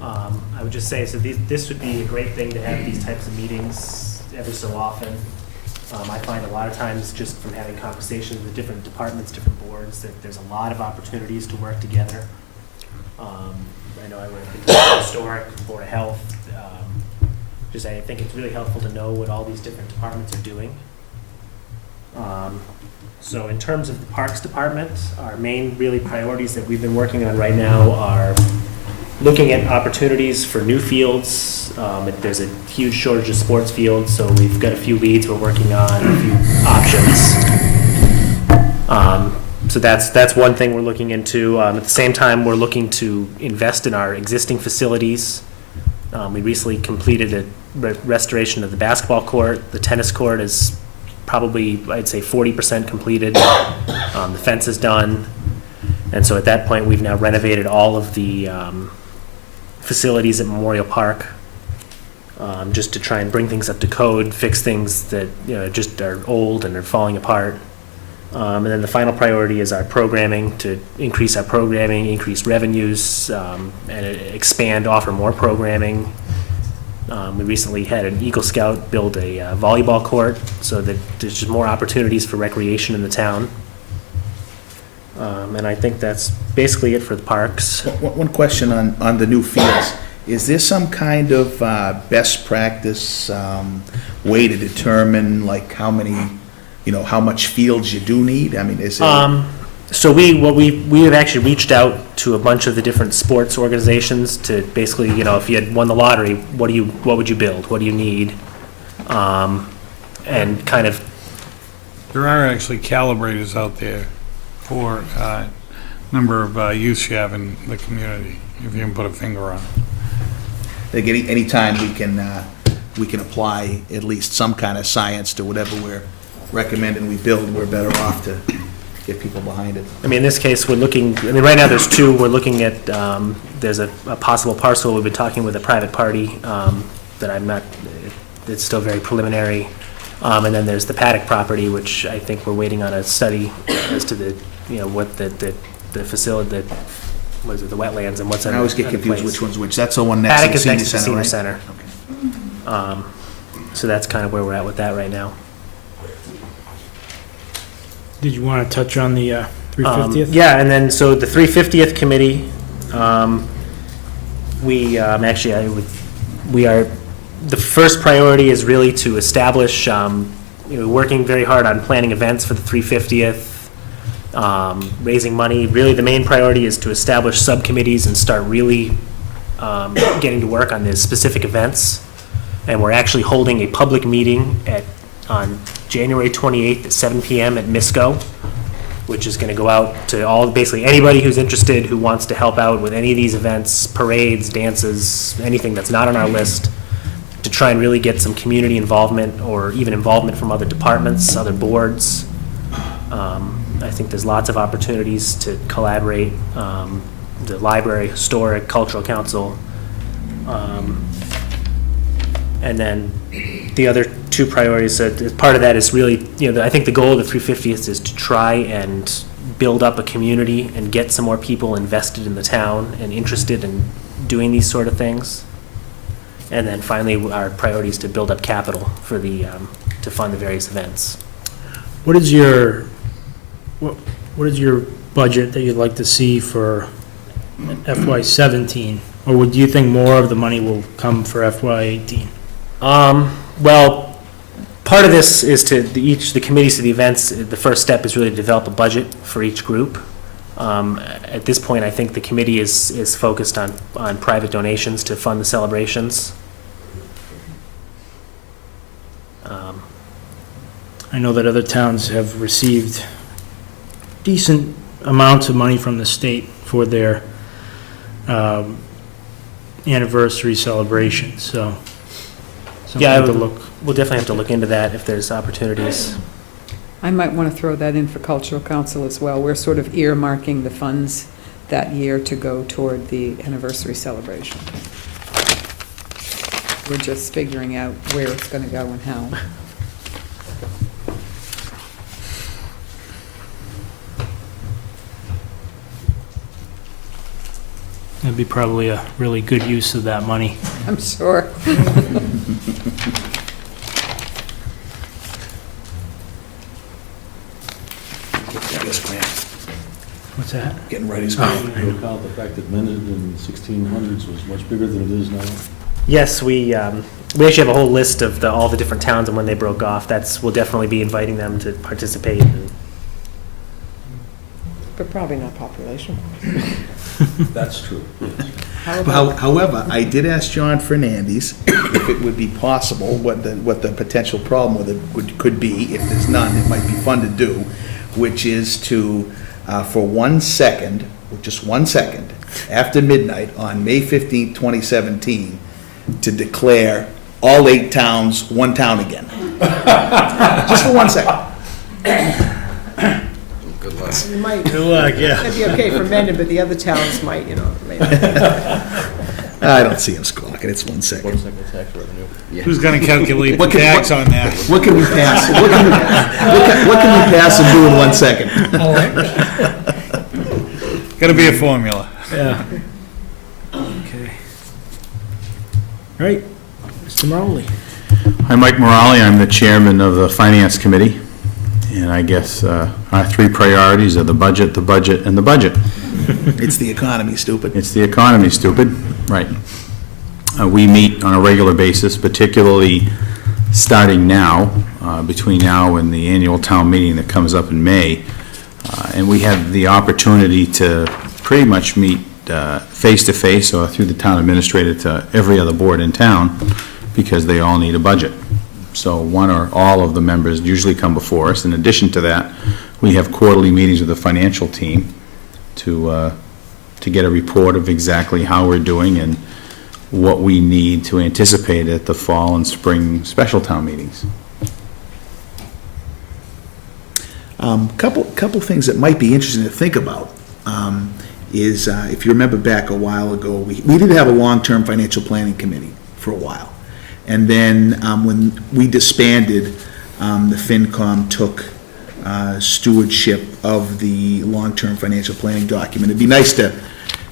I would just say, so this would be a great thing to have these types of meetings every so often. I find a lot of times, just from having conversations with different departments, different boards, that there's a lot of opportunities to work together. I know I work with the Historic, Board of Health. I think it's really helpful to know what all these different departments are doing. So in terms of the Parks Department, our main really priorities that we've been working on right now are looking at opportunities for new fields. There's a huge shortage of sports fields, so we've got a few leads we're working on, a few options. So that's one thing we're looking into. At the same time, we're looking to invest in our existing facilities. We recently completed a restoration of the basketball court. The tennis court is probably, I'd say 40% completed. The fence is done. And so at that point, we've now renovated all of the facilities at Memorial Park, just to try and bring things up to code, fix things that, just are old and are falling apart. And then the final priority is our programming, to increase our programming, increase revenues, and expand, offer more programming. We recently had an Eagle Scout build a volleyball court, so that there's just more opportunities for recreation in the town. And I think that's basically it for the parks. One question on the new fields. Is there some kind of best practice way to determine like how much fields you do need? I mean, is there? So we have actually reached out to a bunch of the different sports organizations to basically, if you had won the lottery, what would you build? What do you need? And kind of. There are actually calibrators out there for number of use you have in the community, if you can put a finger on it. Like any time we can apply at least some kind of science to whatever we're recommending we build, we're better off to get people behind it. I mean, in this case, we're looking, right now there's two. We're looking at, there's a possible parcel. We've been talking with a private party that I'm not, it's still very preliminary. And then there's the paddock property, which I think we're waiting on a study as to the, what the facility, what is it, the wetlands and what's. I always get confused which one's which. That's the one next to the senior center, Paddock right? is next to the senior center. Okay. So that's kind of where we're at with that right now. Did you want to touch on the 350th? Yeah, and then, so the 350th committee, we are, the first priority is really to establish, working very hard on planning events for the 350th, raising money. Really, the main priority is to establish subcommittees and start really getting to work on these specific events. And we're actually holding a public meeting on January 28th at 7 p.m. at MISCO, which is going to go out to basically anybody who's interested, who wants to help out with any of these events, parades, dances, anything that's not on our list, to try and really get some community involvement, or even involvement from other departments, other boards. I think there's lots of opportunities to collaborate. The library, historic, cultural council, and then the other two priorities, part of that is really, I think the goal of the 350th is to try and build up a community and get some more people invested in the town and interested in doing these sort of things. And then finally, our priority is to build up capital for to fund the various events. What is your budget that you'd like to see for FY17? Or do you think more of the money will come for FY18? Well, part of this is the committees to the events. The first step is really to develop a budget for each group. At this point, I think the committee is focused on private donations to fund the celebrations. I know that other towns have received decent amounts of money from the state for their anniversary celebrations, so. Yeah, something to look. We'll definitely have to look into that if there's opportunities. I might want to throw that in for cultural council as well. We're sort of earmarking the funds that year to go toward the anniversary celebration. We're just figuring out where it's going to go and how. That'd be probably a really good use of that money. I'm sure. What's that? Getting ready to To account the fact that Mendon in the 1600s was much bigger than it is now. Yes, we actually have a whole list of all the different towns and when they broke off. We'll definitely be inviting them to participate. But probably not population. That's true. However, I did ask John Fernandes if it would be possible, what the potential problem with it could be. If there's none, it might be fun to do, which is to, for 1 second, just 1 second, after midnight on May 15th, 2017, to declare all 8 towns, 1 town again. Just for 1 second. Good luck. You might, Good luck, yeah. that'd be okay for Mendon, but the other towns might, maybe. I don't see him squawking, it's 1 second. 1 second tax revenue. Who's gonna calculate the What can- tax on that? What can we pass? What can we pass and do in 1 second? Gotta be a formula. Yeah. Okay. All right, Mr. Marley. I'm Mike Morale, I'm the chairman of the Finance Committee, and I guess our 3 priorities are the budget, and the budget. It's the economy, stupid. It's the economy, stupid, right. We meet on a regular basis, particularly starting now, between now and the annual town meeting that comes up in May, and we have the opportunity to pretty much meet face-to-face or through the town administrator to every other board in town, because they all need a budget. So one or all of the members usually come before us. In addition to that, we have quarterly meetings with the financial team to get a report of exactly how we're doing and what we need to anticipate at the fall and spring special town meetings. Couple things that might be interesting to think about is, if you remember back a while ago, we did have a long-term financial planning committee for a while. And then when we disbanded, the FinCom took stewardship of the long-term financial planning document. It'd be nice to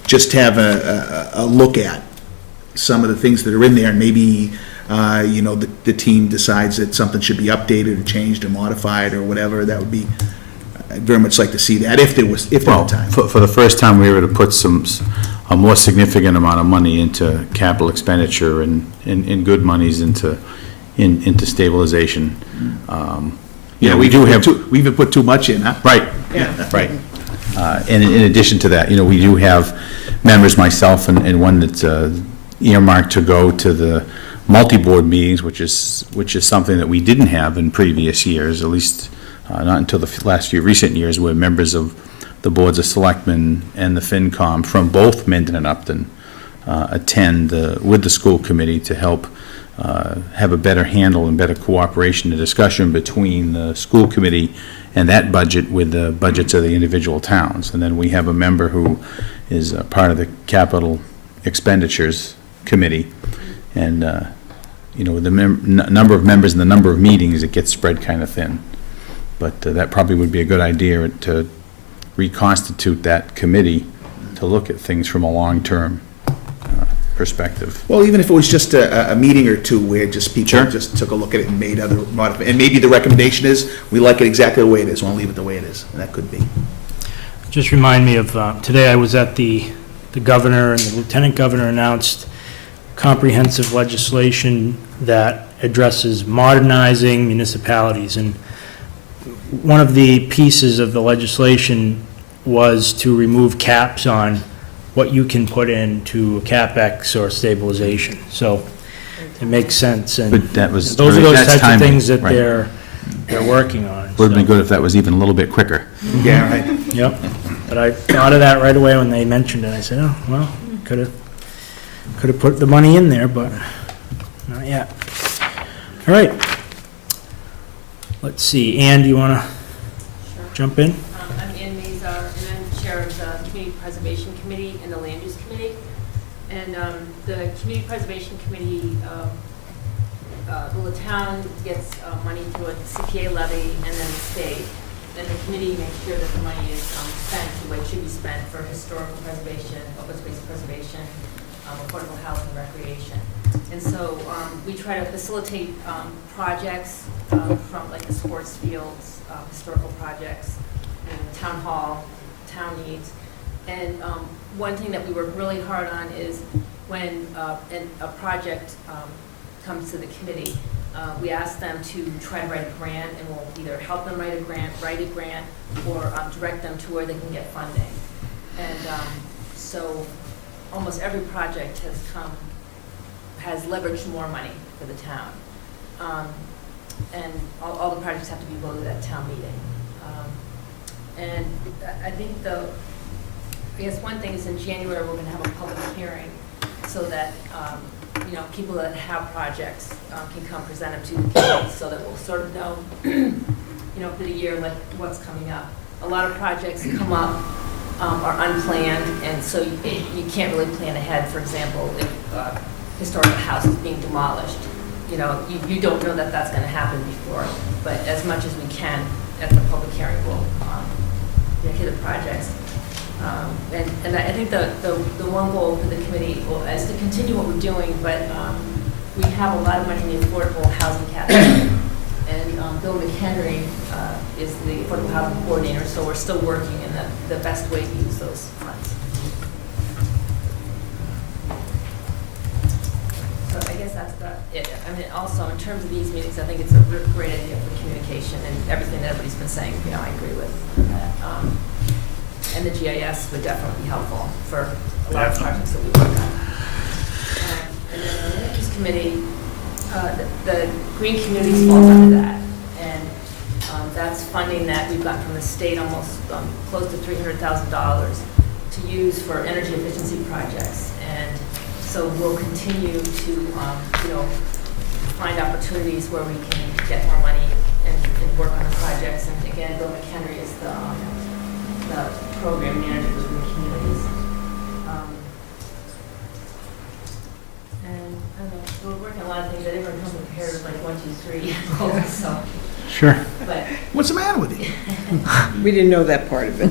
just have a look at some of the things that are in there, and maybe, the team decides that something should be updated or changed or modified or whatever. That would be, I'd very much like to see that, if there was time. For the first time, we were to put a more significant amount of money into capital expenditure and good monies into stabilization. We do have. We even put too much in, huh? Right, right. And in addition to that, we do have members, myself and one that's earmarked to go to the multi-board meetings, which is something that we didn't have in previous years, at least not until the last few recent years, where members of the boards of Selectmen and the FinCom from both Mendon and Upton attend with the school committee to help have a better handle and better cooperation and discussion between the school committee and that budget with the budgets of the individual towns. And then we have a member who is part of the capital expenditures committee. And, with the number of members and the number of meetings, it gets spread kind of thin. But that probably would be a good idea to reconstitute that committee to look at things from a long-term perspective. Well, even if it was just a meeting or two where just people Sure. just took a look at it and made other modifications, and maybe the recommendation is, we like it exactly the way it is, we'll leave it the way it is, and that could be. Just remind me of, today I was at the governor and the lieutenant governor announced comprehensive legislation that addresses modernizing municipalities. And one of the pieces of the legislation was to remove caps on what you can put into a CapEx or stabilization. So it makes sense. And But that was- those are those that's types of timely, things that right. they're working on. Would have been So, good if that was even a little bit quicker. Yeah, right. yep. But I thought of that right away when they mentioned it. I said, oh, well, could have put the money in there, but not yet. All right. Let's see. Ann, do you want to jump in? I'm Ann Mazar, and I'm chair of the Community Preservation Committee and the Land Use Committee. And the Community Preservation Committee, the town gets money through a CPA levy and then the state. And the committee makes sure that the money is spent the way it should be spent for historical preservation, open space preservation, affordable health and recreation. And so we try to facilitate projects from like the sports fields, historical projects, and town hall, town needs. And one thing that we work really hard on is when a project comes to the committee, we ask them to try to write a grant, and we'll either help them write a grant, or direct them to where they can get funding. And so almost every project has leveraged more money for the town. And all the projects have to be voted at town meeting. And I think I guess one thing is in January, we're gonna have a public hearing so that you know, people that have projects can come present them to the committee so that we'll sort of know, you know, for the year, like, what's coming up. A lot of projects come up, are unplanned, and so you can't really plan ahead. For example, if historical house is being demolished, you know, you don't know that that's going to happen before, but as much as we can at the public hearing, we'll hear the projects. And I think the one goal for the committee is to continue what we're doing, but we have a lot of money in the affordable housing category. And Bill McHenry is the affordable housing coordinator, so we're still working in the best way to use those funds. So I guess that's about it. I mean, also in terms of these meetings, I think it's a great idea for communication and everything that everybody's been saying, you know, I agree with. And the GIS would definitely be helpful for a lot of projects that we work on. And then the land use committee, the green communities fall under that. And that's funding that we've got from the state, almost close to $300,000 to use for energy efficiency projects. And so we'll continue to, you know, find opportunities where we can get more money and work on the projects. And again, Bill McHenry is the program manager for the communities. And I don't know, we're working on a lot of things. I didn't come prepared with like 1, 2, 3 goals, so. Sure. But What's the matter with you? We didn't know that part of it.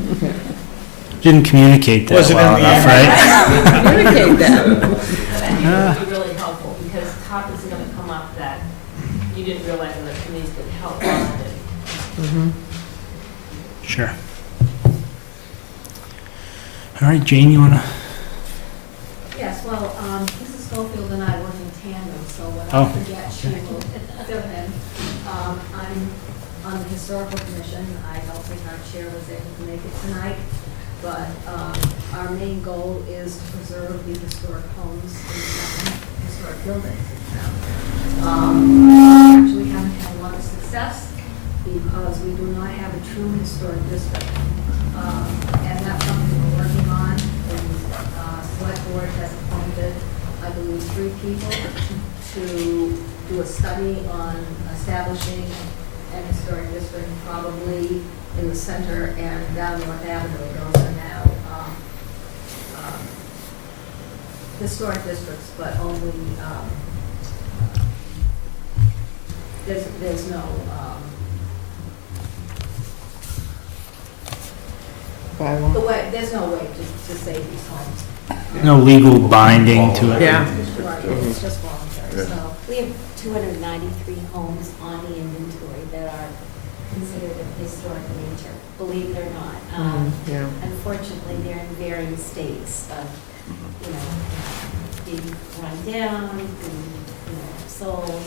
Didn't communicate that Was it in well the enough, end? right? Communicate that. but I think it would be really helpful because topics are going to come up that you didn't realize that the committees could help on. Sure. All right, Jane, you want to? Yes, well, Mrs. Schofield and I work in tandem, so when Oh. I forget, she will go ahead. I'm on the historical commission. I don't think our chair was able to make it tonight, but our main goal is to preserve the historic homes in town, historic buildings in town. We actually haven't had a lot of success because we do not have a true historic district. And that's something we're working on. The select board has appointed, I believe, 3 people to do a study on establishing an historic district, probably in the center and down North Avenue. Those are now historic districts, but only there's no there's no way to save these homes. No legal binding to it. Yeah. Right, it's just voluntary, so. We have 293 homes on the inventory that are considered of historic nature, believe it or not. Yeah. Unfortunately, they're in varying states of, you know, being run down, being, you know, sold,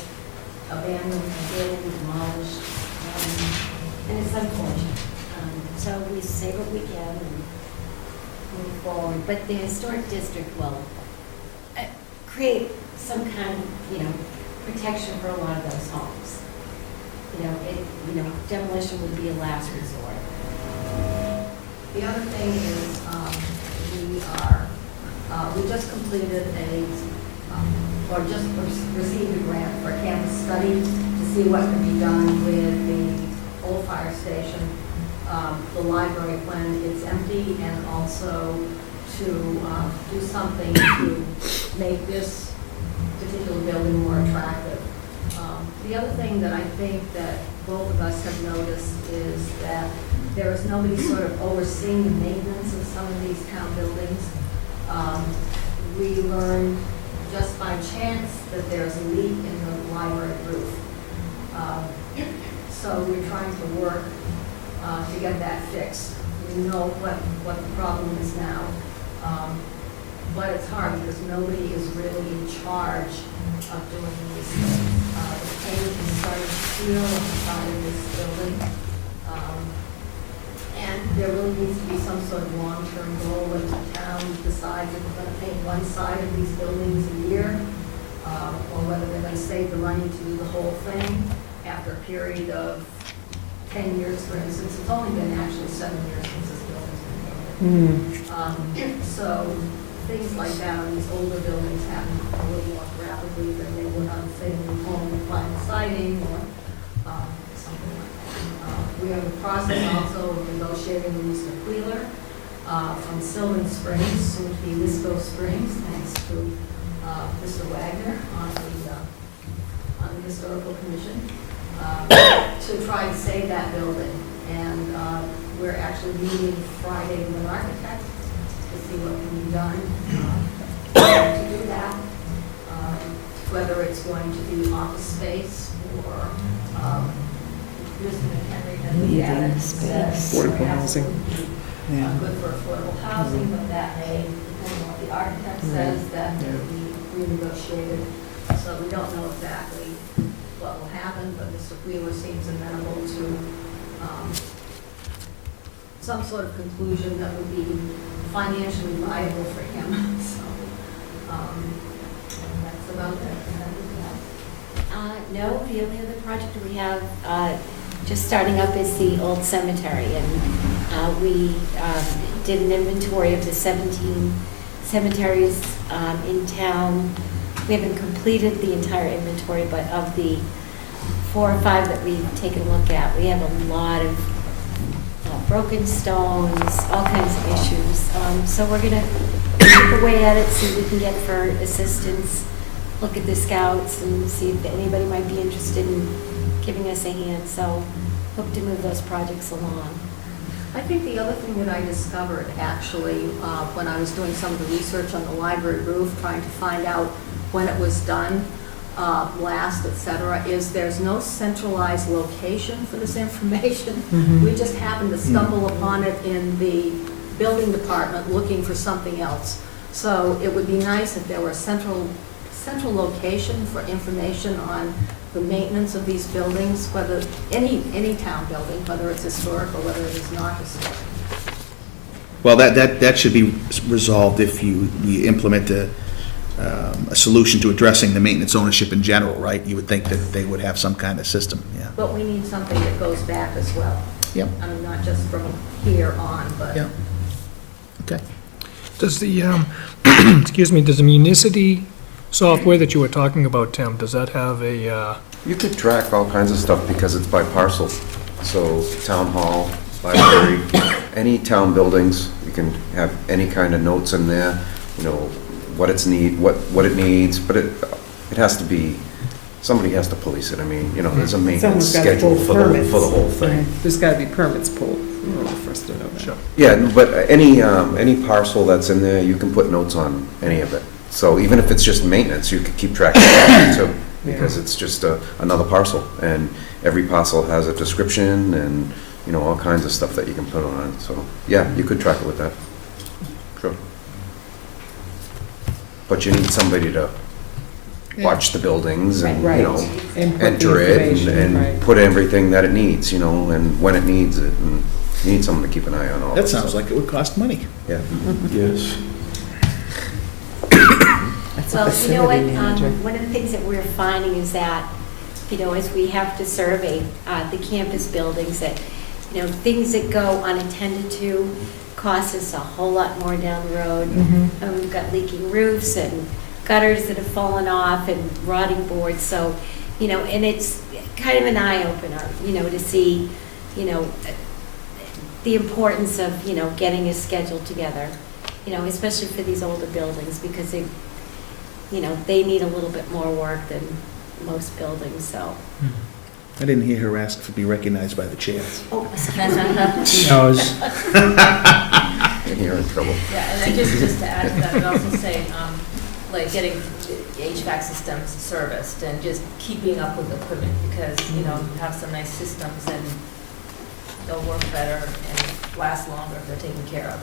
abandoned, demolished, and it's unfortunate. So we say what we can and move forward, but the historic district will create some kind of, you know, protection for a lot of those homes. You know, demolition would be a last resort. The other thing is, we just completed or just received a grant for a campus study to see what can be done with the old fire station, the library when it's empty, and also to do something to make this particular building more attractive. The other thing that I think that both of us have noticed is that there is nobody sort of overseeing the maintenance of some of these town buildings. We learned just by chance that there's a leak in the library roof. So we're trying to work to get that fixed. We know what the problem is now. But it's hard because nobody is really in charge of doing these things. The paint is starting to seal on the side of this building. And there really needs to be some sort of long-term goal when the town decides if we're going to paint one side of these buildings a year, or whether they're going to save the money to do the whole thing after a period of 10 years, for instance. It's only been actually 7 years since this building's been painted. So things like that on these older buildings happen a little more rapidly than they would on, say, a new home with vinyl siding or something like that. We are in the process also of negotiating with Mr. Wheeler from Sylvan Springs, soon to be Lisco Springs, thanks to Mr. Wagner on the Historical Commission, to try to save that building. And we're actually meeting Friday with an architect to see what can be done to do that, whether it's going to be office space or Mr. McHenry has added space. Affordable housing. Yeah. Good for affordable housing, but that may, depending on what the architect says, that may be renegotiated. So we don't know exactly what will happen, but Mr. Wheeler seems amenable to some sort of conclusion that would be financially viable for him. So that's about it. No, the only other project we have just starting up is the old cemetery, and we did an inventory of the 17 cemeteries in town. We haven't completed the entire inventory, but of the 4 or 5 that we've taken a look at, we have a lot of broken stones, all kinds of issues. So we're going to chip away at it, see what we can get for assistance, look at the scouts and see if anybody might be interested in giving us a hand. So hope to move those projects along. I think the other thing that I discovered actually when I was doing some of the research on the library roof, trying to find out when it was done, last, et cetera, is there's no centralized location for this information. We just happened to stumble upon it in the building department looking for something else. So it would be nice if there were a central location for information on the maintenance of these buildings, whether any town building, whether it's historic or whether it is not historic. Well, that should be resolved if you implement a solution to addressing the maintenance ownership in general, right? You would think that they would have some kind of system, yeah. But we need something that goes back as well. Yep. I mean, not just from here on, but. Yep. Okay. Does the, excuse me, does the municity software that you were talking about, Tim, does that have a, You could track all kinds of stuff because it's by parcel. So town hall, library, any town buildings, you can have any kind of notes in there, you know, what it needs, but it has to be, somebody has to police it. I mean, you know, there's a maintenance Someone's got to schedule pull for permits. the whole thing. Right. There's got to be permits pulled. You're the first to know that. Sure. Yeah, but any parcel that's in there, you can put notes on any of it. So even if it's just maintenance, you could keep track of that too, because it's just another parcel, and every parcel has a description and, you know, all kinds of stuff that you can put on it. So yeah, you could track it with that. Sure. But you need somebody to watch the buildings and, Right. you know, And put the enter it information, right. and put everything that it needs, you know, and when it needs it, and you need someone to keep an eye on all That this sounds stuff. like it would cost money. Yeah. Yes. That's a Well, you know what, facility manager. one of the things that we're finding is that, you know, as we have to survey the campus buildings, that, you know, things that go unattended to cost us a whole lot more down the road. And we've got leaking roofs and gutters that have fallen off and rotting boards, so, you know, and it's kind of an eye-opener, you know, to see, you know, the importance of, you know, getting a schedule together, you know, especially for these older buildings, because they, you know, they need a little bit more work than most buildings, so. I didn't hear her ask to be recognized by the chair. Oh, And you're in trouble. Yeah, and then just to add to that, I'd also say, like getting the HVAC systems serviced and just keeping up with equipment, because, you know, you have some nice systems and they'll work better and last longer if they're taken care of.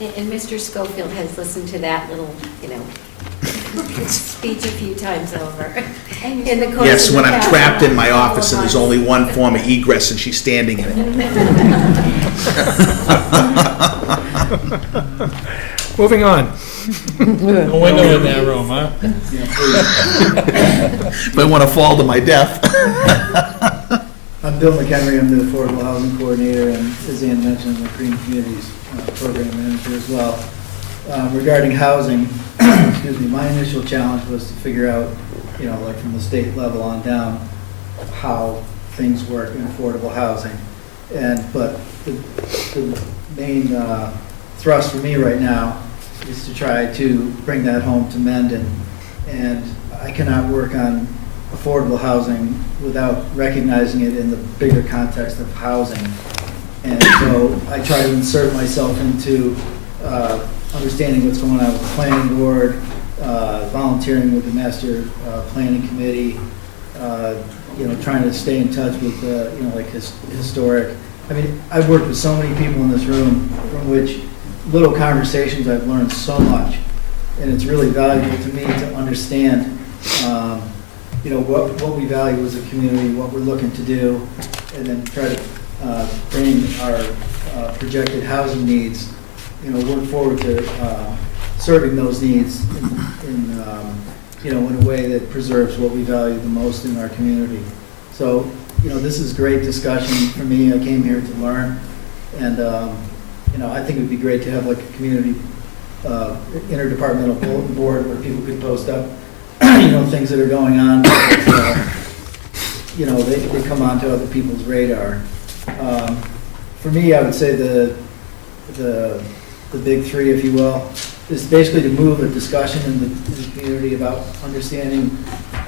And Mr. Schofield has listened to that little, you know, speech a few times over. In the course Yes, of when the I'm past trapped in my couple of office and there's months. only one form of egress and she's standing in it. moving on. No window in that room, huh? If I want to fall to my death. I'm Bill McHenry, I'm the Affordable Housing Coordinator, and as Ann mentioned, I'm the Green Communities Program Manager as well. regarding housing, excuse me, my initial challenge was to figure out, like from the state level on down, how things work in affordable housing. But the main thrust for me right now is to try to bring that home to Mendon. And I cannot work on affordable housing without recognizing it in the bigger context of housing. And so I try to insert myself into understanding what's going on with the planning board, volunteering with the master planning committee, trying to stay in touch with, historic. I mean, I've worked with so many people in this room from which little conversations I've learned so much. And it's really valuable to me to understand, what we value as a community, what we're looking to do, and then try to bring our projected housing needs, work forward to serving those needs in a way that preserves what we value the most in our community. So, this is great discussion for me. I came here to learn, and I think it would be great to have like a community interdepartmental bulletin board where people could post up, things that are going on. They come onto other people's radar. For me, I would say the big three, if you will, is basically to move a discussion in the community about understanding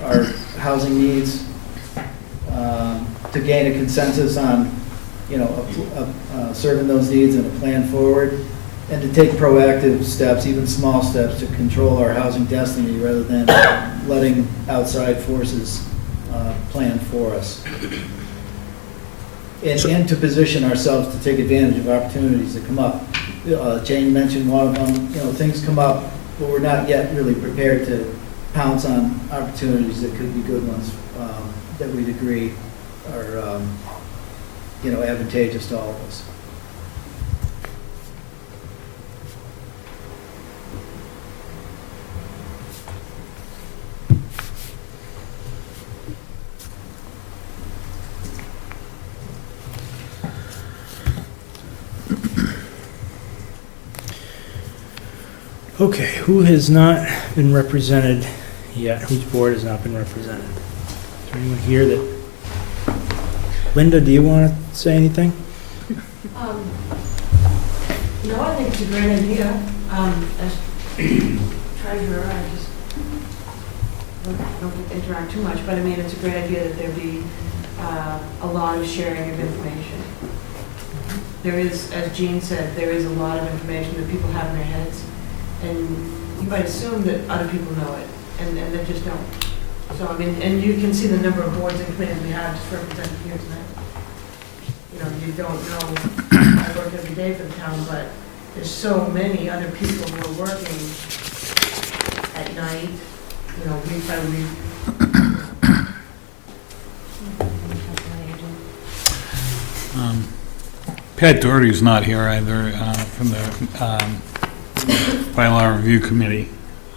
our housing needs, to gain a consensus on, serving those needs and a plan forward, and to take proactive steps, even small steps, to control our housing destiny rather than letting outside forces plan for us. And to position ourselves to take advantage of opportunities that come up. Jane mentioned one of them, things come up, but we're not yet really prepared to pounce on opportunities that could be good ones, that we'd agree are, advantageous to all of us. Okay, who has not been represented yet? Whose board has not been represented? Is there anyone here that... Linda, do you want to say anything? No, I think it's a great idea. As treasurer, I just don't interact too much, but I mean, it's a great idea that there be a lot of sharing of information. There is, as Jean said, there is a lot of information that people have in their heads, and you might assume that other people know it, and they just don't. So, I mean, and you can see the number of boards and committees we have just represented here tonight. You don't know, I work every day for the town, but there's so many other people who are working at night, week by week. Pat Doherty's not here either, from the Bylaw Review Committee.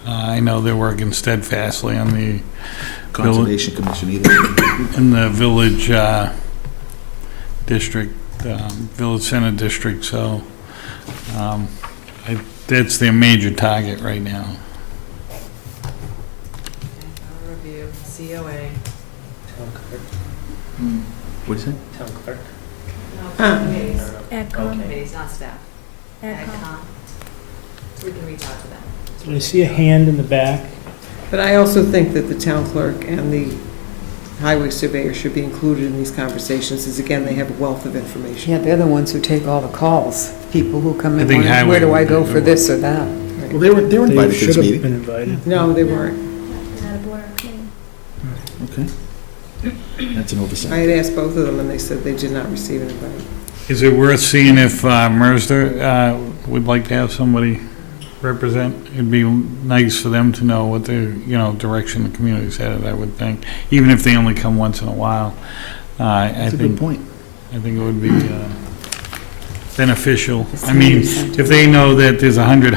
I know they're working steadfastly on the Conservation Commission either. in the village district, village center district, so that's their major target right now. Review, COA. What is it? Town clerk. Committees. AdCom. Committees, not staff. AdCom. So we can reach out to them. Did I see a hand in the back? But I also think that the town clerk and the highway surveyor should be included in these conversations, as again, they have a wealth of information. Yeah, they're the ones who take all the calls, people who come I in, think wondering, highway where do I would go be for the this or that? Well, they were invited to this should have meeting. been invited. No, they weren't. Not a board or committee. Okay. That's an I oversight. had asked both of them, and they said they did not receive an invite. Is it worth seeing if Mersder would like to have somebody represent? It'd be nice for them to know what the, direction the community's headed, I would think, even if they only come once in a while. That's a good point. I think it would be beneficial. I mean, if they know that there's 100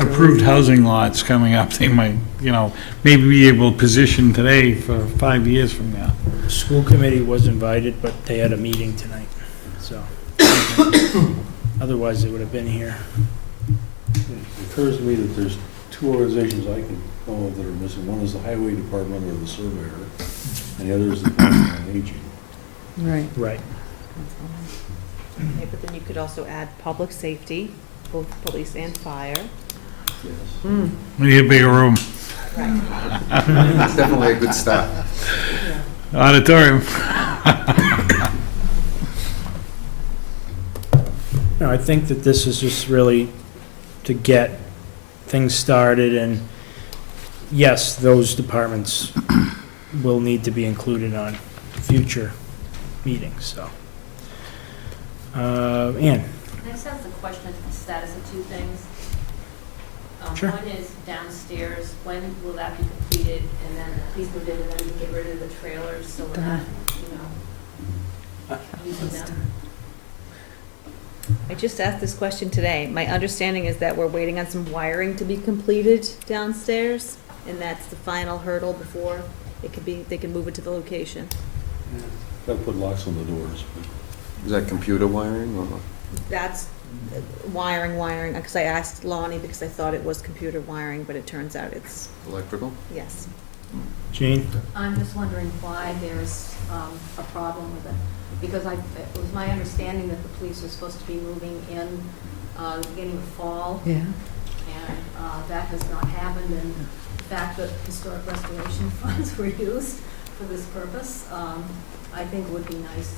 approved housing lots coming up, they might, maybe be able to position today for 5 years from now. School committee was invited, but they had a meeting tonight, so. Otherwise, they would have been here. It occurs to me that there's two organizations I can know of that are missing. One is the Highway Department or the Surveyor, and the other is the Council on Aging. Right. Right. Okay, but then you could also add public safety, both police and fire. Yes. We need a bigger room. It's definitely a good start. Auditorium. No, I think that this is just really to get things started, and yes, those departments will need to be included on future meetings, so. Ann? Next has the question of the status of two things. Sure. One is downstairs, when will that be completed? And then please move in, and then we can get rid of the trailers, so we're not, using them. I just asked this question today. My understanding is that we're waiting on some wiring to be completed downstairs, and that's the final hurdle before it could be, they can move it to the location. Gotta put locks on the doors. Is that computer wiring or? That's wiring, because I asked Lonnie because I thought it was computer wiring, but it turns out it's, Electrical? yes. Jean? I'm just wondering why there's a problem with it. Because it was my understanding that the police were supposed to be moving in the beginning of fall. Yeah. And that has not happened, and the fact that historic restoration funds were used for this purpose, I think it would be nice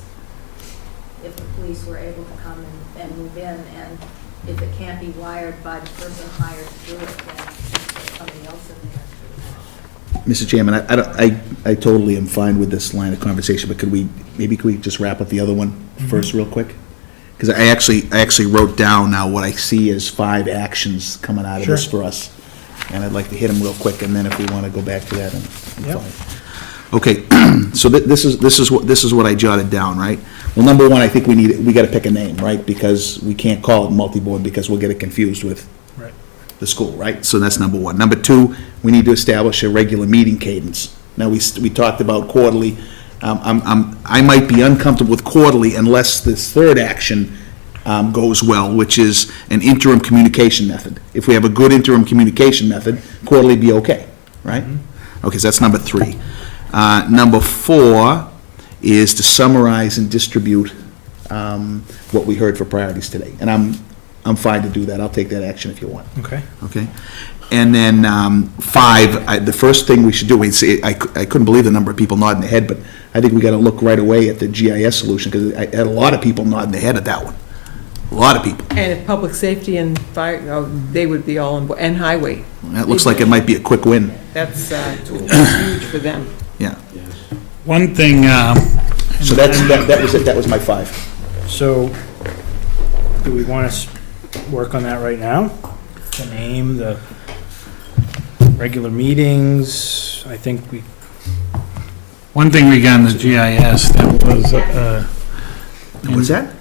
if the police were able to come and move in, and if it can't be wired by the person hired to do it, then there's somebody else in there. Mr. Chairman, I totally am fine with this line of conversation, but could we just wrap up the other one first real quick? Because I actually wrote down now what I see as 5 actions coming out of this for us. And I'd like to hit them real quick, and then if we want to go back to that, I'm fine. Okay, so this is what I jotted down, right? Well, number one, I think we got to pick a name, right? Because we can't call it multi-board because we'll get it confused with the school, right? So that's number one. Number two, we need to establish a regular meeting cadence. Now, we talked about quarterly. I might be uncomfortable with quarterly unless this third action goes well, which is an interim communication method. If we have a good interim communication method, quarterly be okay, right? Okay, so that's number 3. Number 4 is to summarize and distribute what we heard for priorities today. And I'm fine to do that. I'll take that action if you want. Okay. Okay? And then 5, the first thing we should do, I couldn't believe the number of people nodding their head, but I think we got to look right away at the GIS solution, because I had a lot of people nodding their head at that one. A lot of people. And if public safety and fire, they would be all on board, and highway. That looks like it might be a quick win. That's huge for them. Yeah. One thing, So that was it. That was my 5. So, do we want to work on that right now? The name, the regular meetings, I think we, one thing we got in the GIS that was, What's that?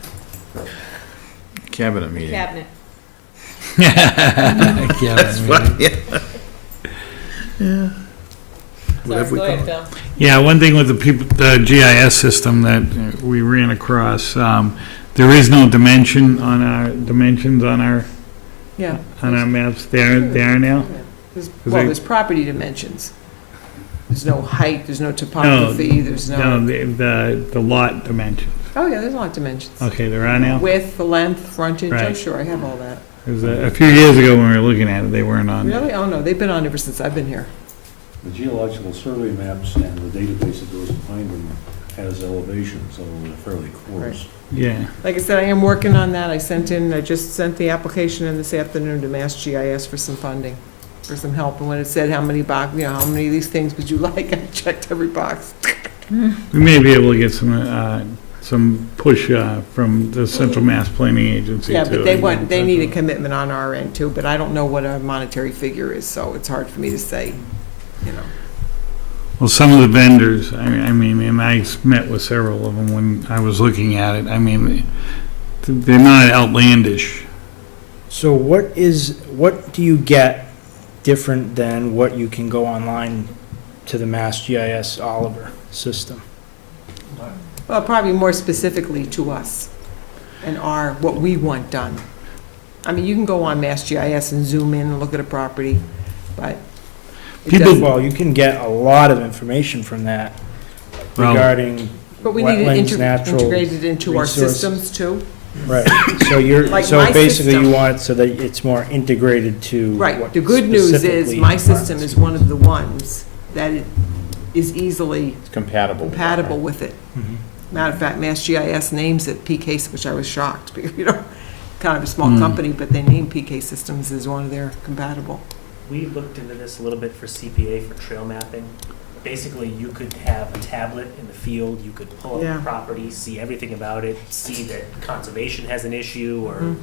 Cabinet meeting. Cabinet. That's fine, yeah. Yeah. Whatever we call it. Bill. yeah, one thing with the GIS system that we ran across, there is no dimensions on our Yeah. maps. They are now? There's property dimensions. There's no height, there's no topography, there's No, no, the lot dimensions. oh yeah, there's a lot of dimensions. Okay, there are now? Width, the length, frontage, oh Right. sure, I have all that. It was a few years ago when we were looking at it, they weren't on. Really? Oh no, they've been on ever since I've been here. The geological survey maps and the database that goes behind them has elevations, so they're fairly close. Yeah. Like I said, I am working on that. I just sent the application in this afternoon to Mass GIS for some funding, for some help. And when it said how many how many of these things would you like, I checked every box. We may be able to get some push from the Central Mass Planning Agency Yeah, too. but they need a commitment on our end too, but I don't know what a monetary figure is, so it's hard for me to say, Well, some of the vendors, I mean, and I met with several of them when I was looking at it, I mean, they're not outlandish. so what do you get different than what you can go online to the Mass GIS Oliver system? Well, probably more specifically to us and what we want done. I mean, you can go on Mass GIS and zoom in and look at a property, but it People, doesn't- well, you can get a lot of information from that Well- regarding But we need wetlands, it natural integrated into our resources. systems too. Right, so you're, Like so my basically you system- want it so that it's more integrated to Right, what the good news is, specifically my system departments is one of the ones that it is easily It's compatible. compatible with it. Mhm. Matter of fact, Mass GIS names it PK, which I was shocked, because, you know, kind of a small company, but they name PK Systems as one of their compatible. We looked into this a little bit for CPA for trail mapping. Basically, you could have a tablet in the field, you could pull up Yeah. the property, see everything about it, see that conservation has an issue, or Mhm.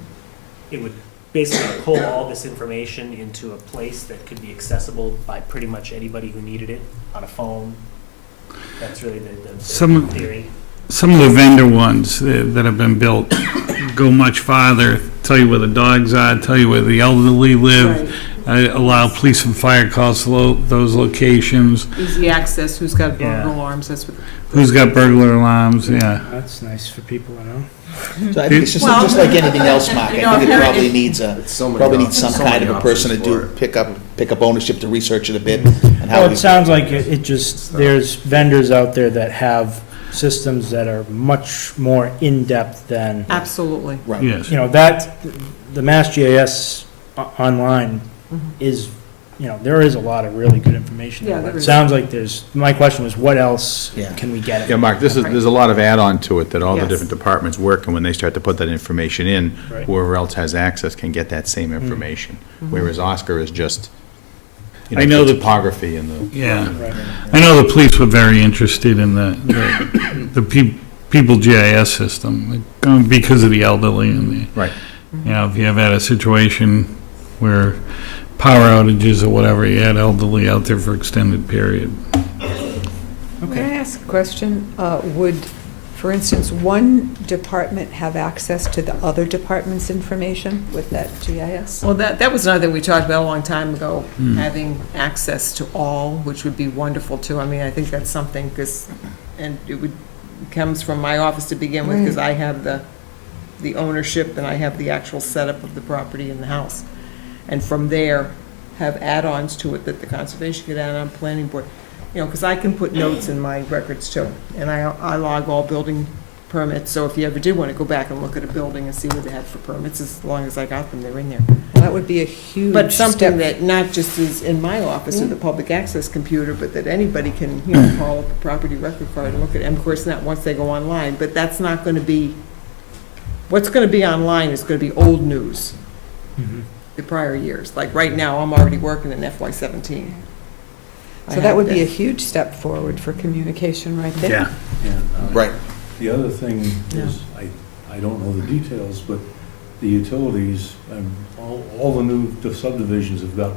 it would basically pull all this information into a place that could be accessible by pretty much anybody who needed it on a phone. That's really the Some- theory. Some of the vendor ones that have been built go much farther, tell you where the dogs are, tell you where the elderly live, allow police and fire calls to those locations, Easy access, who's got Yeah. burglar alarms, that's what. who's got burglar alarms, yeah. That's nice for people to know. So I think it's just Well, like anything else, Mark. you know, I think if it you're- probably needs some so kind many of a person to options for do, it. pick up ownership to research it a bit and how Well, we. it sounds like it just, there's vendors out there that have systems that are much more in-depth than, Absolutely. Right. Yes. you know, that, the Mass GIS online Mhm. is, you know, there is a lot of really good information Yeah, there. there But it is. sounds like there's, my question was, what else Yeah. can we get? Yeah, Mark, there's a lot of add-on to it that all the Yes. different departments work, and when they start to put that information in, Right. whoever else has access can get that same information. Whereas Oscar is just, you I know the the- topography and the. Yeah. Right. I know the police were very interested in the people GIS system, because of the elderly and the, Right. you know, if you have had a situation where power outages or whatever, you had elderly out there for extended period. May I ask a question? Would, for instance, one department have access to the other department's information with that GIS? Well, that was another thing we talked about a long time ago, having access to all, which would be wonderful too. I mean, I think that's something, because, and comes from my office to begin with, because I have the ownership and I have the actual setup of the property in the house. And from there, have add-ons to it that the conservation could add on, planning board. You know, because I can put notes in my records too, and I log all building permits, so if you ever did want to go back and look at a building and see what they had for permits, as long as I got them, they're in there. That would be a huge But something step. that not just is in my office or the public access computer, but that anybody can, you know, call up a property record card and look at it. And of course, not once they go online, but that's not going to be, what's going to be online is going to be old news, the prior years. Like right now, I'm already working in FY17. So that would be a huge step forward for communication right there. And, Right. The other thing is, I don't know the details, but the utilities, all the subdivisions have got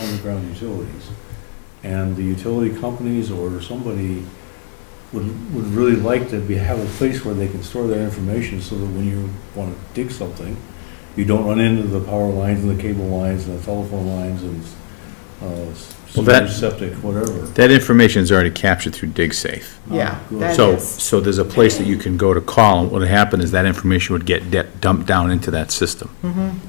underground utilities. And the utility companies or somebody would really like to have a place where they can store their information so that when you want to dig something, you don't run into the power lines and the cable lines and the telephone lines and sewage, septic, whatever. That information is already captured through DigSafe. Yeah, that So, is. so there's a place that you can go to call, and what would happen is that information would get dumped down into that system.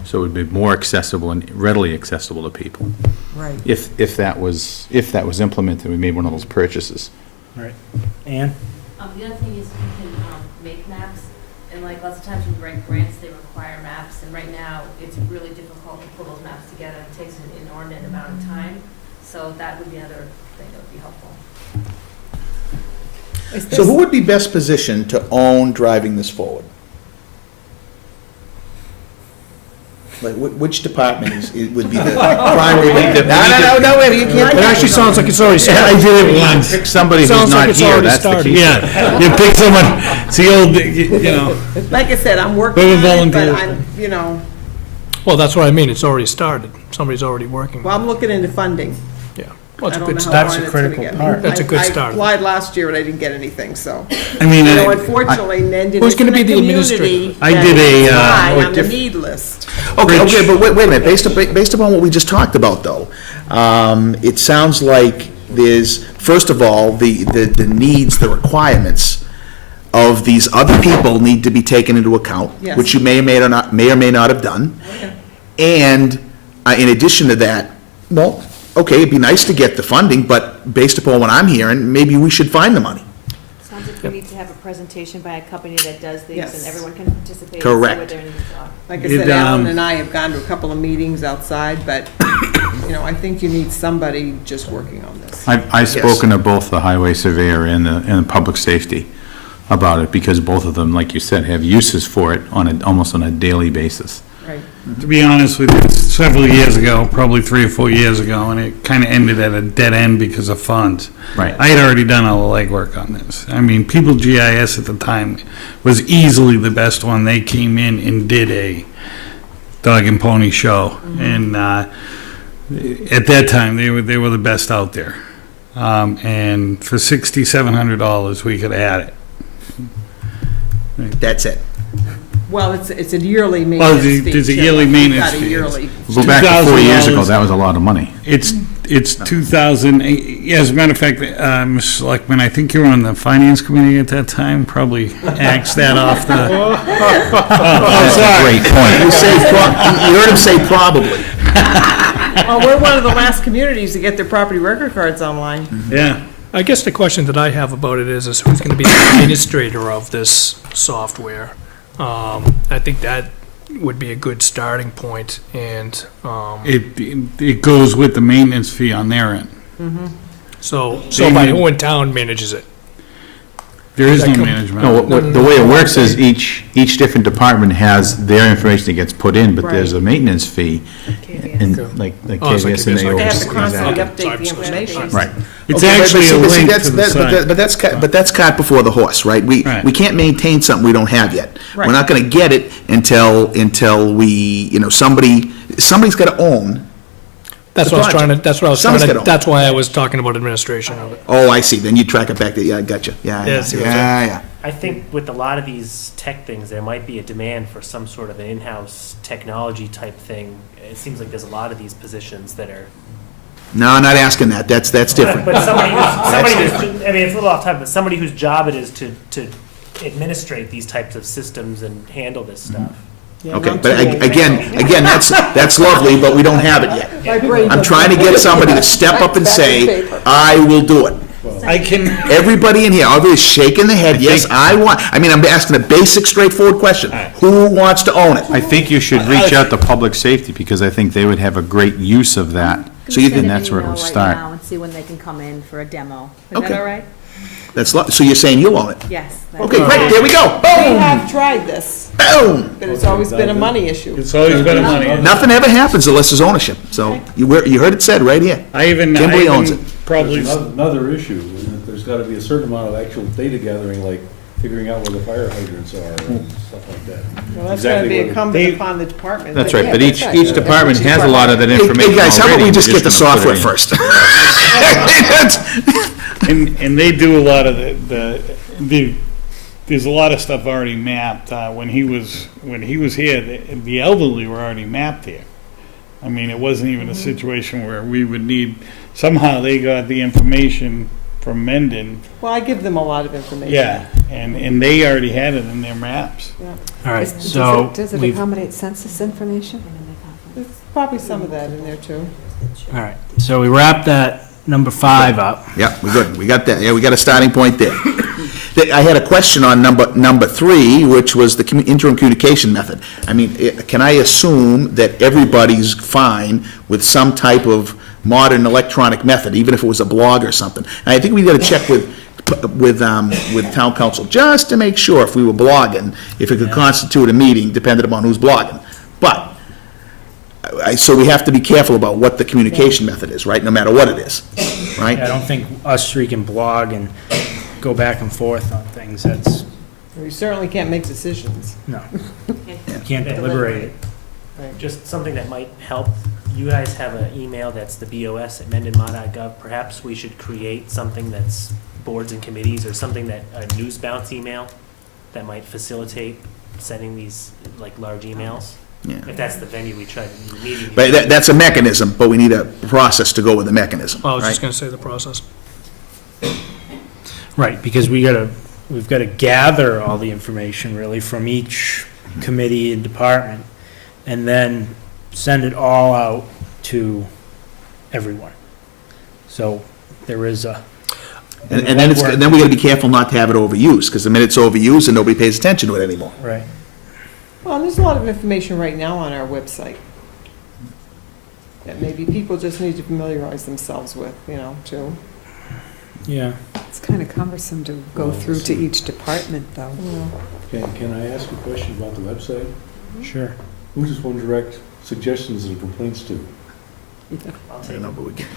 So it would be more accessible and readily accessible to people. Right. If that was implemented, we made one of those purchases. Right. Ann? The other thing is you can make maps, and like lots of times when you write grants, they require maps, and right now, it's really difficult to pull those maps together. It takes an inordinate amount of time, so that would be another thing that would be helpful. So who would be best positioned to own driving this forward? Like, which department would be the primary? No, wait, you can't. It actually sounds like it's already I started. did it once. Pick somebody who's Sounds like not it's here, already that's the started. key. Yeah, you pick someone, it's the old, you know. Like I said, I'm working Whoever on it, but volunteers. I'm, you know, Well, that's what I mean, it's already started. Somebody's already working. well, I'm looking into funding. Yeah. Well, it's I a don't good know how start. That's far a it's gonna critical get me. part. That's a good I start. applied last year and I didn't get anything, so. I mean, You know, unfortunately, Mendon Who's is in gonna a be the community I that did a, is high what on the diff- need list. Okay, but wait a minute, based upon what we just talked about, though, it sounds like there's, first of all, the needs, the requirements of these other people need to be taken into account, Yes. which you may or may not have done. And in addition to that, well, okay, it'd be nice to get the funding, but based upon what I'm hearing, maybe we should find the money. Sounds like we need to have a presentation by a company that does these, and Yes. everyone can participate and see Correct. what their needs are. Like I said, Alan and I have gone to a couple of meetings outside, but, I think you need somebody just working on this. I've spoken to both the highway surveyor and the public safety about it, because both of them, like you said, have uses for it almost on a daily basis. Right. To be honest with you, several years ago, probably 3 or 4 years ago, and it kind of ended at a dead end because of funds. Right. I had already done all the legwork on this. I mean, People GIS at the time was easily the best one. They came in and did a dog and pony show, and at that time, they were the best out there. And for $6,700, we could add it. That's it. Well, it's a yearally Well, maintenance fee. there's a too. yearly We've maintenance got a fee. yearly. Go back to 4 years ago, $2,000. that was a lot of money. It's 2,000, yeah, as a matter of fact, Mr. Selectman, I think you were on the finance committee at that time, probably axed that off the. That's a great point. You heard him say probably. Well, we're one of the last communities to get their property record cards online. Yeah. I guess the question that I have about it is who's going to be the administrator of this software? I think that would be a good starting point, and It goes with the maintenance fee on their end. so somebody who in town manages it. There is no That management. No, the way it works is each different department has their information that gets put in, but there's a maintenance fee. And like Oh, it's like KVS and KVS. they They have to oversee constantly that. update the information. Right. It's Okay, but actually see- a but see, link that's- to the that- site. But that's cart before the horse, right? Right. We can't maintain something we don't have yet. We're Right. not gonna get it until we, somebody's gotta own. That's The what I was trying to, that's what I was trying Someone's to, gotta own. that's why I was talking about administration of it. Oh, I see, then you track it back there, yeah, I gotcha, yeah, Yeah, yeah, see what I'm saying? yeah. I think with a lot of these tech things, there might be a demand for some sort of an in-house technology type thing. It seems like there's a lot of these positions that are. No, I'm not asking that, that's different. But somebody who's, I mean, it's a little off topic, but somebody whose job it is to administrate these types of systems and handle this stuff. Yeah, Okay, not but too old. again, that's lovely, but we don't have it yet. My brain I'm trying to get somebody to step up and say, I will do it. I can, Everybody in here, everybody's shaking their head, yes, I'm asking a basic, straightforward question. Who wants to own it? I think you should reach out to public safety, because I think they would have a great use of that. So you Send And an that's where it email would right start. now and see when they can come in for a demo. Is Okay. that all right? So you're saying you'll own it? Yes. Okay, great, there we go, We boom, have tried this, boom. but it's always been a money issue. it's always been a money. Nothing ever happens unless there's ownership, so you heard it said right here. Kimberly owns it. Probably, There's another issue, and that there's gotta be a certain amount of actual data gathering, like figuring out where the fire hydrants are and stuff like that. Well, that's Exactly gonna be where the- incumbent upon the department. That's right, yeah, but that's right. each department has a lot of that Hey, information hey, guys, how about we already, just we're get the gonna put software it in. first? and they do a lot of there's a lot of stuff already mapped. When he was here, the elderly were already mapped here. I mean, it wasn't even a situation where we would need, somehow they got the information from Mendon. Well, I give them a lot of information. Yeah, and they already had it in their maps. All right, so Does it we've, accommodate census information? There's probably some of that in there, too. all right, so we wrapped that number 5 up. Yeah, we're good, we got that, yeah, we got a starting point there. I had a question on number 3, which was the interim communication method. I mean, can I assume that everybody's fine with some type of modern electronic method, even if it was a blog or something? And I think we got to check with town council, just to make sure if we were blogging, if it could constitute a meeting, depending upon who's blogging. But, so we have to be careful about what the communication method is, right, no matter what it is, right? I don't think us three can blog and go back and forth on things, that's, We certainly can't make decisions. no, can't deliberate it. Just something that might help. You guys have an email that's the BOS at mendonma.gov. Perhaps we should create something that's boards and committees, or something that, a news bounce email that might facilitate sending these, like, large emails. Yeah. If that's the venue we try to meeting. But that's a mechanism, but we need a process to go with the mechanism, I was just right? going to say the process. Right, because we've got to gather all the information really from each committee and department, and then send it all out to everyone. So there is a. And then and then we gotta be careful not to have it overused, because the minute it's overused, and nobody pays attention to it anymore. Right. Well, there's a lot of information right now on our website that maybe people just need to familiarize themselves with, too. Yeah. It's kind of cumbersome to go through to each department, though. Can I ask a question about the website? Sure. Who does one direct suggestions and complaints to? I'll take it. No, but we can.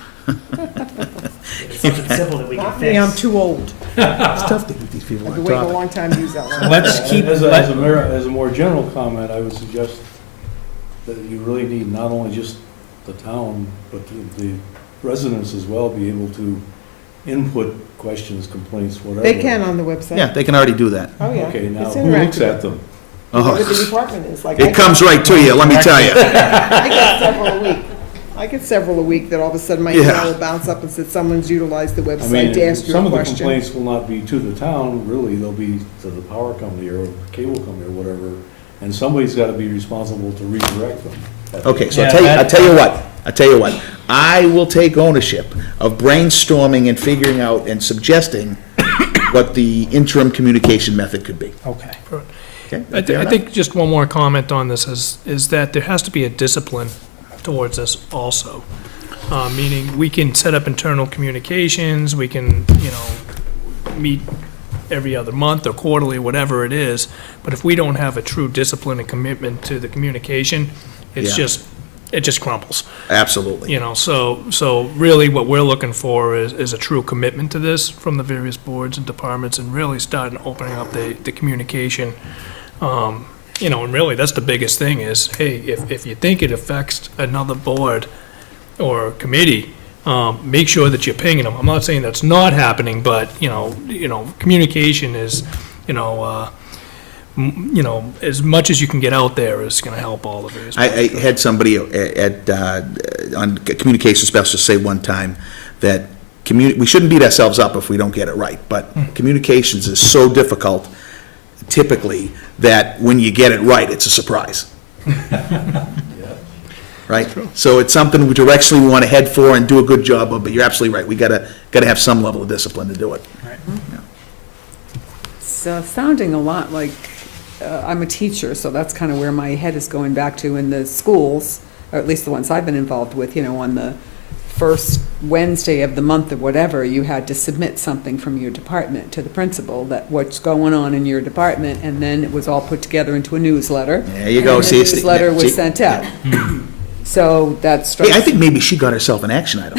It's something simple that we can Not fix. me, I'm too old. It's tough to get these people I've on been waiting a topic. long time to use that one. Let's keep, As a more general comment, I would suggest that you really need not only just the town, but the residents as well be able to input questions, complaints, whatever. They can on the website. Yeah, they can already do that. Oh, yeah. Okay, now It's who looks interactive. at them? Whatever Oh, the department is, like. it comes right to you, let me tell you. I get several a week. I get several a week that all of a sudden my Yeah. email will bounce up and said someone's utilized the I website mean, to ask you some a of the question. complaints will not be to the town, really, they'll be to the power company or cable company or whatever, and somebody's gotta be responsible to redirect them. Okay, so Yeah, I tell you what, I will take ownership of brainstorming and figuring out and suggesting what the interim communication method could be. okay. Okay? I think just one more comment on this is that there has to be a discipline towards this also. Meaning, we can set up internal communications, we can, meet every other month or quarterly, whatever it is, but if we don't have a true discipline and commitment to the communication, it Yeah. just crumbles. Absolutely. So really what we're looking for is a true commitment to this from the various boards and departments and really starting opening up the communication. And really, that's the biggest thing is, hey, if you think it affects another board or committee, make sure that you're pinging them. I'm not saying that's not happening, but, communication is, as much as you can get out there is gonna help all of it. I had somebody on communication specialist say one time that we shouldn't beat ourselves up if we don't get it right, but communications is so difficult typically that when you get it right, it's a surprise. Right? So it's something we directionally want to head for and do a good job of, but you're absolutely right, we gotta have some level of discipline to do it. It's sounding a lot like, I'm a teacher, so that's kind of where my head is going back to in the schools, or at least the ones I've been involved with, on the first Wednesday of the month or whatever, you had to submit something from your department to the principal, that what's going on in your department, and then it was all put together into a newsletter. There you go. And See, the it's- newsletter see? was sent out. So that's. Hey, I think maybe she got herself an action item.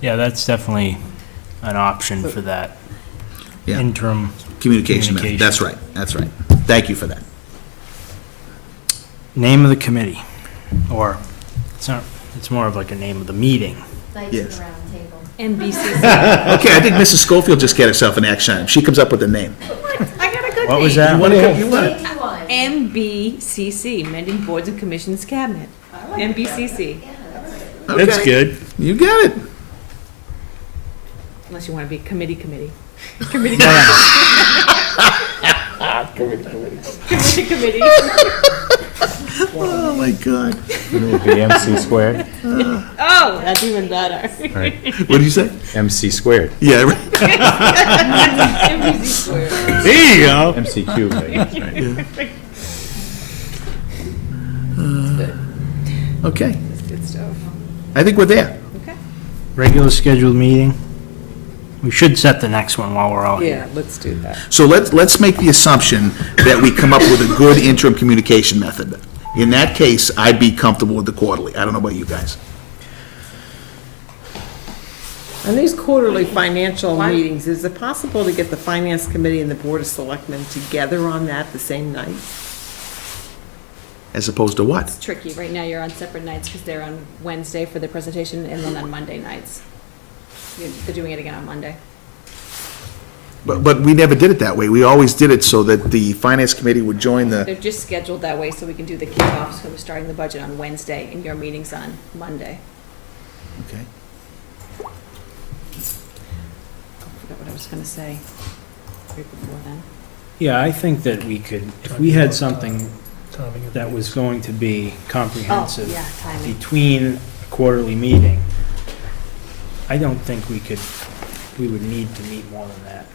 Yeah, that's definitely an option for that Yeah. interim Communication method, that's right, Thank you for that. name of the committee, or it's more of like a name of the meeting. Knights Yes. of the Round Table. NBCC. Okay, I think Mrs. Schofield just got herself an action item. She comes up with a name. I got a good What was name. that? You want it? MBCC, Mendon Boards and Commissions Cabinet. MBCC, That's good. You got it. unless you want to be committee. Committee. Committee. Oh, my God. It would be MC squared. Oh, that's even better. Right. What did you say? MC squared. Yeah, right. MBC squared. There you go. MC cubed, I guess, right? Okay, Good stuff. I think we're there. Okay. Regular scheduled meeting. We should set the next one while we're all here. Yeah, let's do that. So let's make the assumption that we come up with a good interim communication method. In that case, I'd be comfortable with the quarterly. I don't know about you guys. On these quarterly financial meetings, is it possible to get the finance committee and the board of selectmen together on that the same night? As opposed to what? It's tricky. Right now, you're on separate nights because they're on Wednesday for the presentation and then on Monday nights. They're doing it again on Monday. But we never did it that way. We always did it so that the finance committee would join the, They're just scheduled that way so we can do the kickoffs because we're starting the budget on Wednesday and your meeting's on Monday. okay. I forgot what I was going to say right before then. Yeah, I think that we could, if we had something that was going to be comprehensive yeah, timing. between a quarterly meeting, I don't think we would need to meet more than that.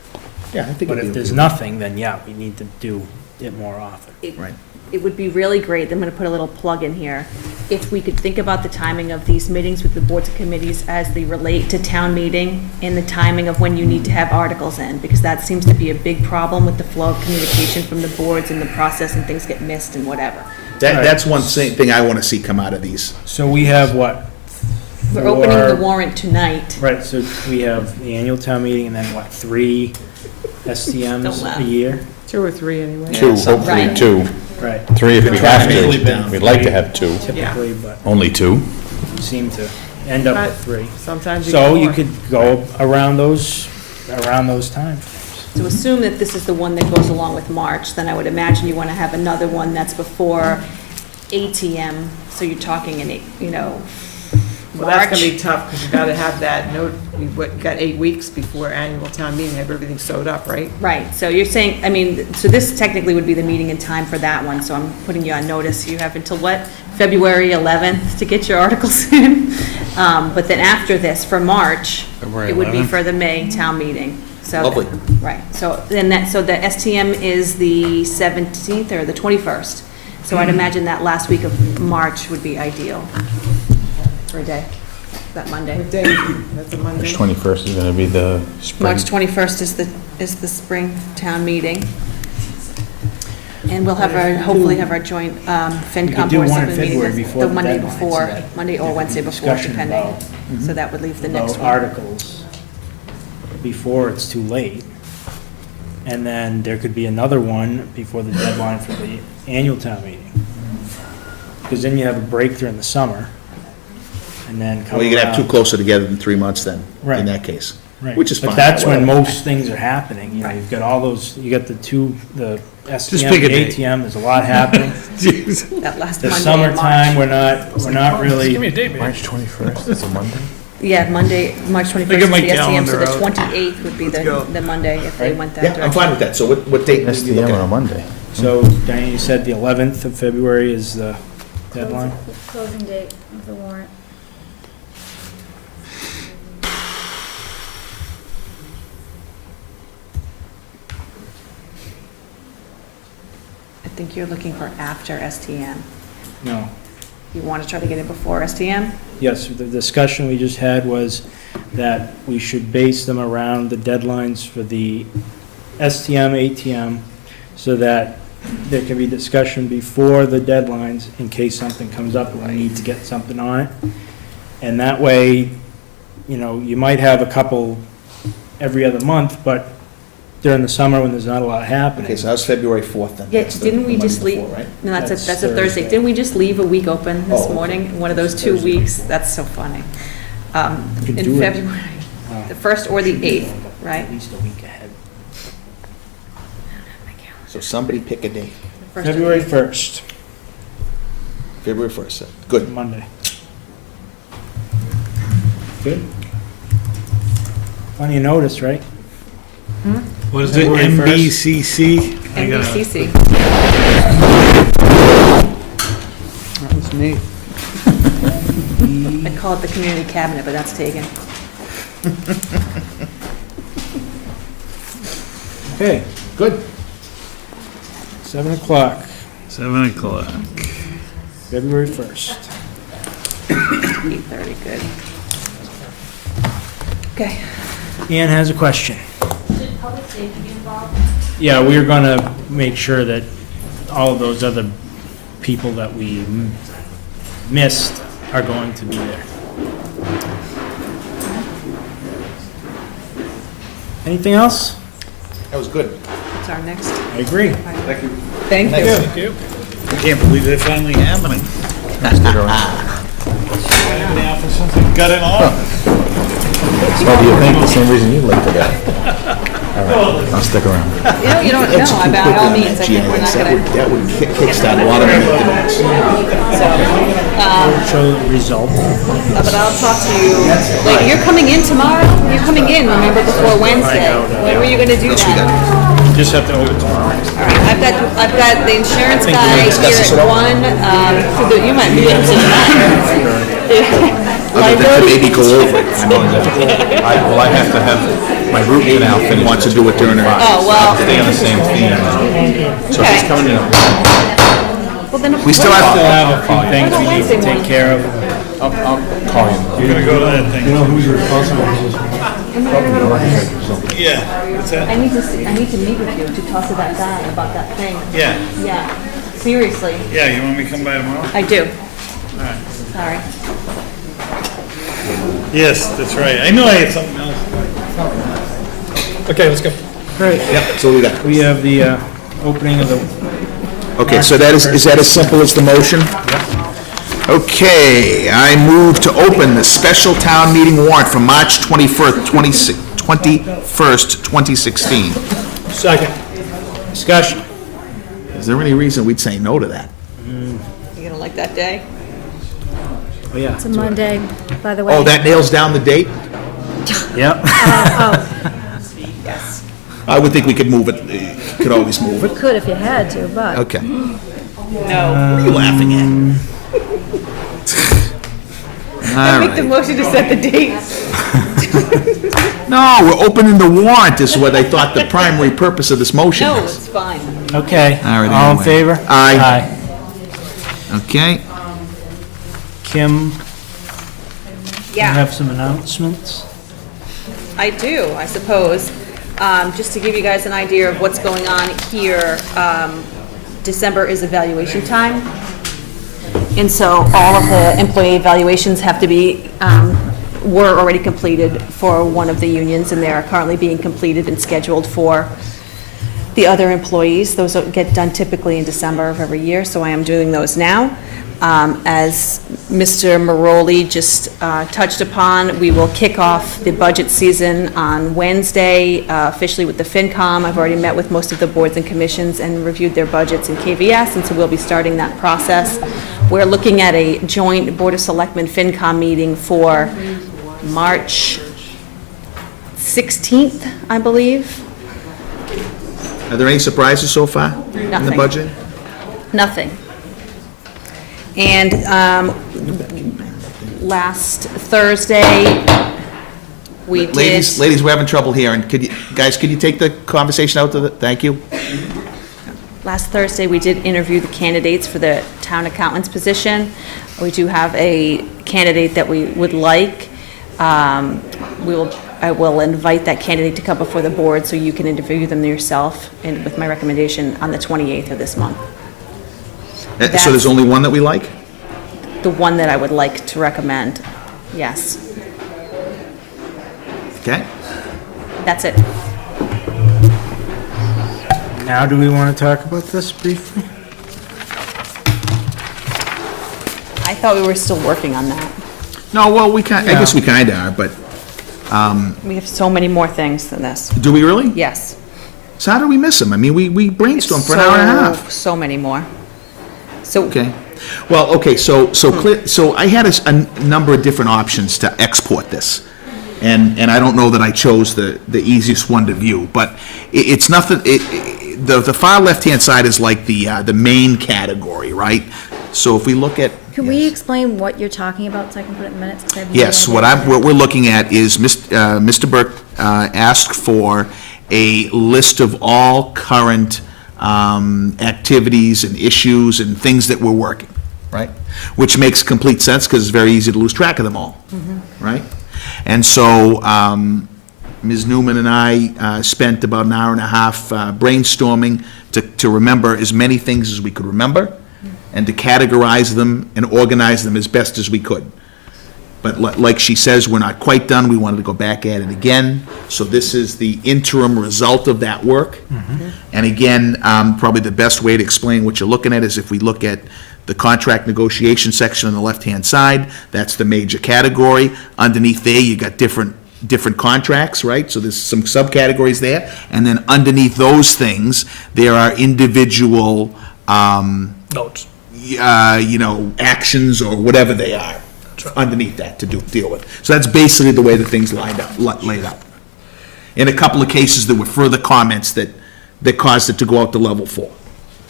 Yeah, I think But it'd be if there's okay. nothing, then yeah, we need to do it more often. Right. It would be really great, I'm gonna put a little plug in here, if we could think about the timing of these meetings with the boards and committees as they relate to town meeting and the timing of when you need to have articles in, because that seems to be a big problem with the flow of communication from the boards and the process, and things get missed and whatever. That's one thing I want to see come out of these. So we have what? We're opening the 4 warrant tonight. Right, so we have the annual town meeting and then what, 3 Don't STMs laugh. a year? 2 or 3 anyway. Two, hopefully Right. 2. Right. 3 if we have Usually to. been We'd like to have 2. Typically, but Only 2. we seem to end up with 3. Sometimes you So get you more. could go around those time frames. So assume that this is the one that goes along with March, then I would imagine you want to have another one that's before ATM, so you're talking in, Well, that's gonna be March. tough, because you gotta have that note, you got 8 weeks before annual town meeting, have everything sewed up, right? Right, so you're saying, so this technically would be the meeting in time for that one, so I'm putting you on notice. You have until what, February 11th to get your articles in? But then after this, for March, February it would be 11th. for the May town meeting. So Lovely. Right, so then so the STM is the 17th or the 21st. So I'd imagine that last week of March would be ideal for a day, that Monday. What day? That's a Monday. March 21st is going to be the spring. March 21st is the spring town meeting. And we'll have hopefully have our joint We FinCom could do Board of one in Selectmen meeting February the before the Monday deadline, so before, that Monday or Wednesday before, discussion depending. about- So that would leave the next About one. articles before it's too late. And then there could be another one before the deadline for the annual town meeting. Because then you have a break during the summer, and then come Well, you're gonna have 2 around- closer together than 3 months then, in Right. that case. Right. Which is fine. But that's when whatever. most things are happening, you know, you've got all those, you got the STM, pick a the date. ATM, there's a lot happening. That last The Monday in summertime, March. we're not really. Give me a date, man. March 21st is a Monday? Yeah, Monday, March 21st get is my the STM, so calendar the out. 28th would be the Monday if they went that Yeah, direction. I'm fine with that. So what date would you be STM looking on a at? Monday. So, Diane, you said the 11th of February is the deadline? Closing date of the warrant. I think you're looking for after STM. No. You want to try to get it before STM? Yes, the discussion we just had was that we should base them around the deadlines for the STM, ATM, so that there can be discussion before the deadlines in case something comes up and we need to get something on it. And that way, you know, you might have a couple every other month, but during the summer when there's not a lot happening. Okay, so that was February 4th then. Yeah, That's the- didn't the we Monday just leave? before, right? No, that's That's a Thursday. Thursday. Didn't we just leave a week open this Oh, okay. morning? One of those 2 Thursday weeks? before. That's so funny. Could In do it. February, Wow. the 1st or the 8th, right? At least a week ahead. So somebody pick a date. First or the February 8th. 1st, February 1st. Good. Monday. Good. Plenty of notice, right? What is it, February 1st? MBCC? I gotta- NBCC. That was me. I'd call it the community cabinet, but that's taken. Okay, good. 7 o'clock, 7 o'clock. February 1st. 8:30, good. Okay. Ann has a question. Should public safety be involved? Yeah, we're gonna make sure that all of those other people that we missed are going to be there. Anything else? That was good. What's our next? I agree. Thank you. Thank you. Thank you. I can't believe they're finally happening. Now for something got it on. What do you think? The same reason you left today. All right, I'll stick around. You don't know, by all means, I think we're not gonna. That would kickstart a lot of activities. Show the result. But I'll talk to you, like, you're coming in tomorrow? You're coming in, remember, before Wednesday. When were you gonna do that? just have to open tomorrow. All right, I've got the insurance think guy we're gonna here discuss this at at all. 1, so you might be into that. Other than to maybe go over it. I have to have my root canal finished. Wants to do it during her. Oh, well. Stay on the same theme. So Okay. she's coming in. Well, then, We still have to have a few things we need to take care of. I'll call you. We're gonna go to that thing. You know who's responsible for this? Yeah, what's that? I need to meet with you to talk to that guy about that thing. Yeah, Yeah, seriously, yeah, you want me to come by tomorrow? I do. All right. Sorry. Yes, that's right. I know I had something else. Okay, let's go. Great. Yep, so we got. We have the opening of the, Okay, so that is that as simple as the motion? Okay, I move to open the special town meeting warrant for March 21st, 2016. second, discussion. Is there any reason we'd say no to that? You gonna like that day? Oh, yeah. It's a Monday, by the way. Oh, that nails down the date? Yep. Yes. I would think we could move it, could always move it. Could if you had to, but. Okay. No. What are you laughing at? I All make the right. motion to set the date. No, we're opening the warrant is what I thought the primary purpose of this motion No, is. it's fine. Okay. All right, All in anyway. favor? Aye. Okay. Kim, you Yeah, have some announcements? I do, I suppose. Just to give you guys an idea of what's going on here, December is evaluation time. And so all of the employee evaluations have to be, were already completed for one of the unions, and they are currently being completed and scheduled for the other employees. Those get done typically in December of every year, so I am doing those now. As Mr. Maroli just touched upon, we will kick off the budget season on Wednesday, officially with the FinCom. I've already met with most of the boards and commissions and reviewed their budgets in KVS, and so we'll be starting that process. We're looking at a joint Board of Selectmen FinCom meeting for March 16th, I believe. Are there any surprises so far in the Nothing. budget? Nothing. And last Thursday, we did... Ladies, we're having trouble hearing. Could you take the conversation out to the, thank you? Last Thursday, we did interview the candidates for the town accountant's position. We do have a candidate that we would like. I will invite that candidate to come before the board so you can interview them yourself, and with my recommendation on the 28th of this month. So there's only one that we like? The one that I would like to recommend, yes. Okay. That's it. Now, do we want to talk about this briefly? I thought we were still working on that. No, well, I guess we kind of are, but We have so many more things than this. do we really? Yes. So how do we miss them? I mean, we brainstormed for an hour and a half. So many more. So, Okay. Well, okay, so I had a number of different options to export this. And I don't know that I chose the easiest one to view, but it's nothing, the far left-hand side is like the main category, right? So if we look at. Can we explain what you're talking about so I can put it in minutes? 'Cause I have no Yes, idea. what we're looking at is Mr. Burke asked for a list of all current activities and issues and things that we're working, right? Which makes complete sense because it's very easy to lose track of them all, right? And so Ms. Newman and I spent about an hour and a half brainstorming to remember as many things as we could remember and to categorize them and organize them as best as we could. But like she says, we're not quite done. We wanted to go back at it again. So this is the interim result of that work. And again, probably the best way to explain what you're looking at is if we look at the contract negotiation section on the left-hand side, that's the major category. Underneath there, you got different contracts, right? So there's some subcategories there. And then underneath those things, there are individual, Notes. actions or whatever they are underneath that to deal with. So that's basically the way the things laid out. In a couple of cases, there were further comments that that caused it to go out to level 4.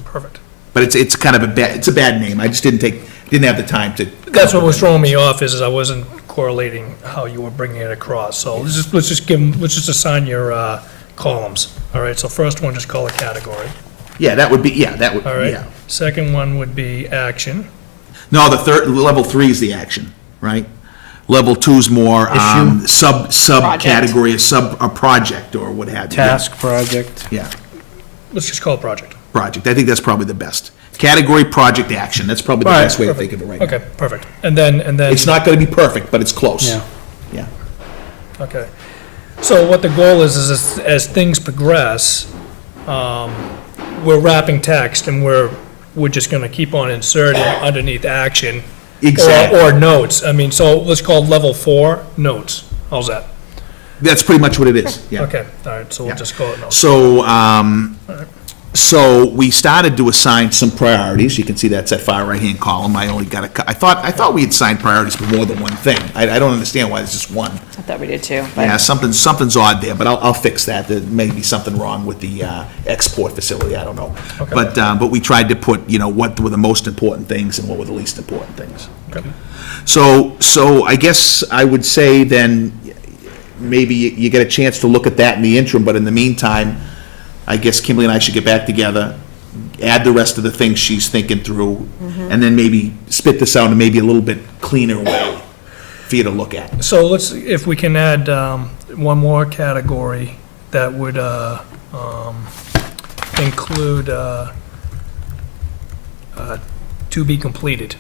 Perfect. But it's kind of it's a bad name. I just didn't have the time to. That's what was throwing me off, is I wasn't correlating how you were bringing it across. So let's just assign your columns. All right, so first one, just call it category. Yeah, that would be, All right. yeah. Second one would be action. No, level 3 is the action, right? Level 2 is more subcategory, a project or what have you. Task, project. Yeah, Let's just call it project. project. I think that's probably the best. Category, project, action. That's probably the All right, best way to perfect. think of it right now. Okay, perfect. And then. It's not going to be perfect, but it's close. Yeah. Yeah. Okay. So what the goal is as things progress, we're wrapping text and we're just gonna keep on inserting underneath action. Exactly. Or notes. I mean, so let's call level 4 notes. How's that? That's pretty much what it is, yeah. Okay, all right, so we'll just call it notes. So we started to assign some priorities. You can see that's that far right-hand column. I only got I thought we had signed priorities for more than one thing. I don't understand why there's just one. I thought we did too. but- Yeah, something's odd there, but I'll fix that. There may be something wrong with the export facility, I don't know. Okay. But we tried to put, what were the most important things and what were the least important things. Okay. So I guess I would say then, maybe you get a chance to look at that in the interim, but in the meantime, I guess Kimberly and I should get back together, add the rest of the things she's thinking through, and then maybe spit this out in maybe a little bit cleaner way for you to look at. So if we can add one more category that would include to be completed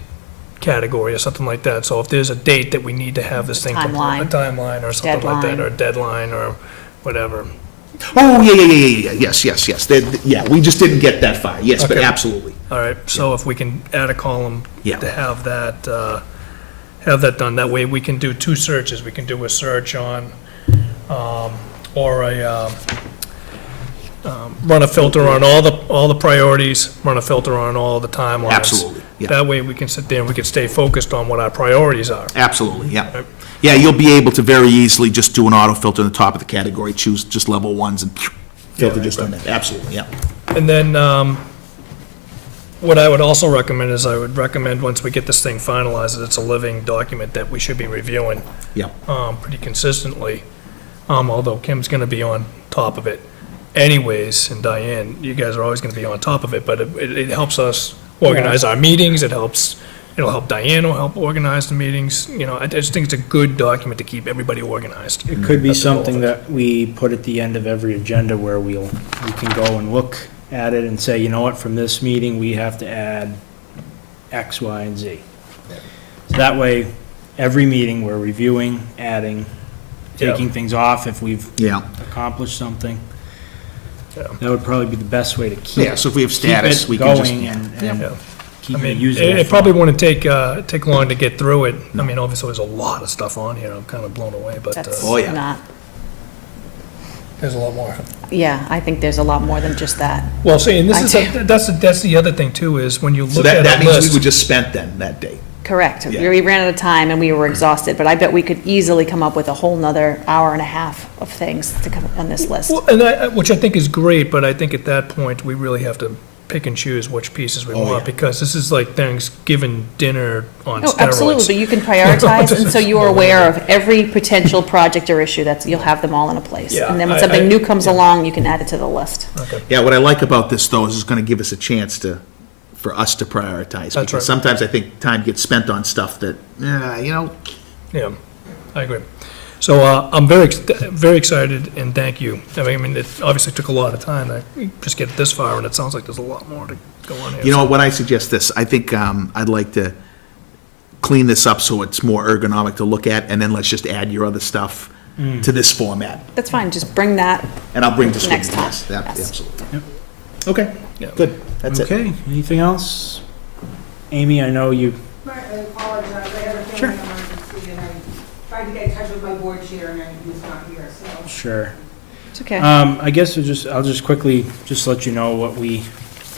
category or something like that. So if there's a date that we need to have this thing complete, a timeline or something like that, or a deadline or whatever. Oh, yeah, yes. Yeah, we just didn't get that far, yes, but Okay. absolutely. All right, so if we can add a column Yeah. to have that done, that way we can do 2 searches. We can do a search on, or run a filter on all the priorities, run a filter on all the timelines. Absolutely, yeah. That way we can sit there and we can stay focused on what our priorities are. Absolutely, yeah. Yeah, you'll be able to very easily just do an auto filter in the top of the category, choose just level 1s and filter just on that, absolutely, yeah. And then, what I would also recommend is I would recommend, once we get this thing finalized, that it's a living document that we should be reviewing Yeah. pretty consistently, although Kim's gonna be on top of it anyways, and Diane, you guys are always gonna be on top of it, but it helps us organize our meetings, it'll help Diane, will help organize the meetings, I just think it's a good document to keep everybody organized. It could be That's the goal of something it. that we put at the end of every agenda where we can go and look at it and say, you know what, from this meeting, we have to add X, Y, and Z. So that way, every meeting, we're reviewing, adding, taking things off if we've Yeah. accomplished something. Yeah. That would probably be the best way to keep. Yeah, so if we have status, keep it we can just- going yeah. and Yeah. keep I it mean, usable. it probably wouldn't take long to get through it. I mean, obviously, there's a lot of stuff on here. I'm kind of blown away, but That's Oh, yeah. not, there's a lot more. yeah, I think there's a lot more than just that. Well, see, and I that's the other thing too, is when you So look at that a means we list. were just spent then, that day. Correct. Yeah. We ran out of time and we were exhausted, but I bet we could easily come up with a whole nother hour and a half of things to come on this list. Well, and which I think is great, but I think at that point, we really have to pick and choose which pieces we Oh, want, yeah. because this is like Thanksgiving dinner on No, steroids. absolutely, but you can prioritize, and so you are aware of every potential project or issue, you'll have them all in a place. Yeah, And then when I- something new comes along, you can add it to the list. Okay. Yeah, what I like about this, though, is it's gonna give us a chance for us to prioritize. That's right. Because sometimes I think time gets spent on stuff that, Yeah, I agree. So I'm very excited, and thank you. I mean, it obviously took a lot of time to just get this far, and it sounds like there's a lot more to go on here. you know, what I suggest this, I think I'd like to clean this up so it's more ergonomic to look at, and then let's just add your other stuff to this format. That's fine, just bring that And I'll bring this with me, next time. yes, Yes. absolutely. Okay, Yeah. good, that's it. Okay, anything else? Amy, I know you, I apologize, I had a Sure. family emergency, and I tried to get in touch with my board chair, and he was not here, so. sure. It's okay. I guess I'll just quickly just let you know what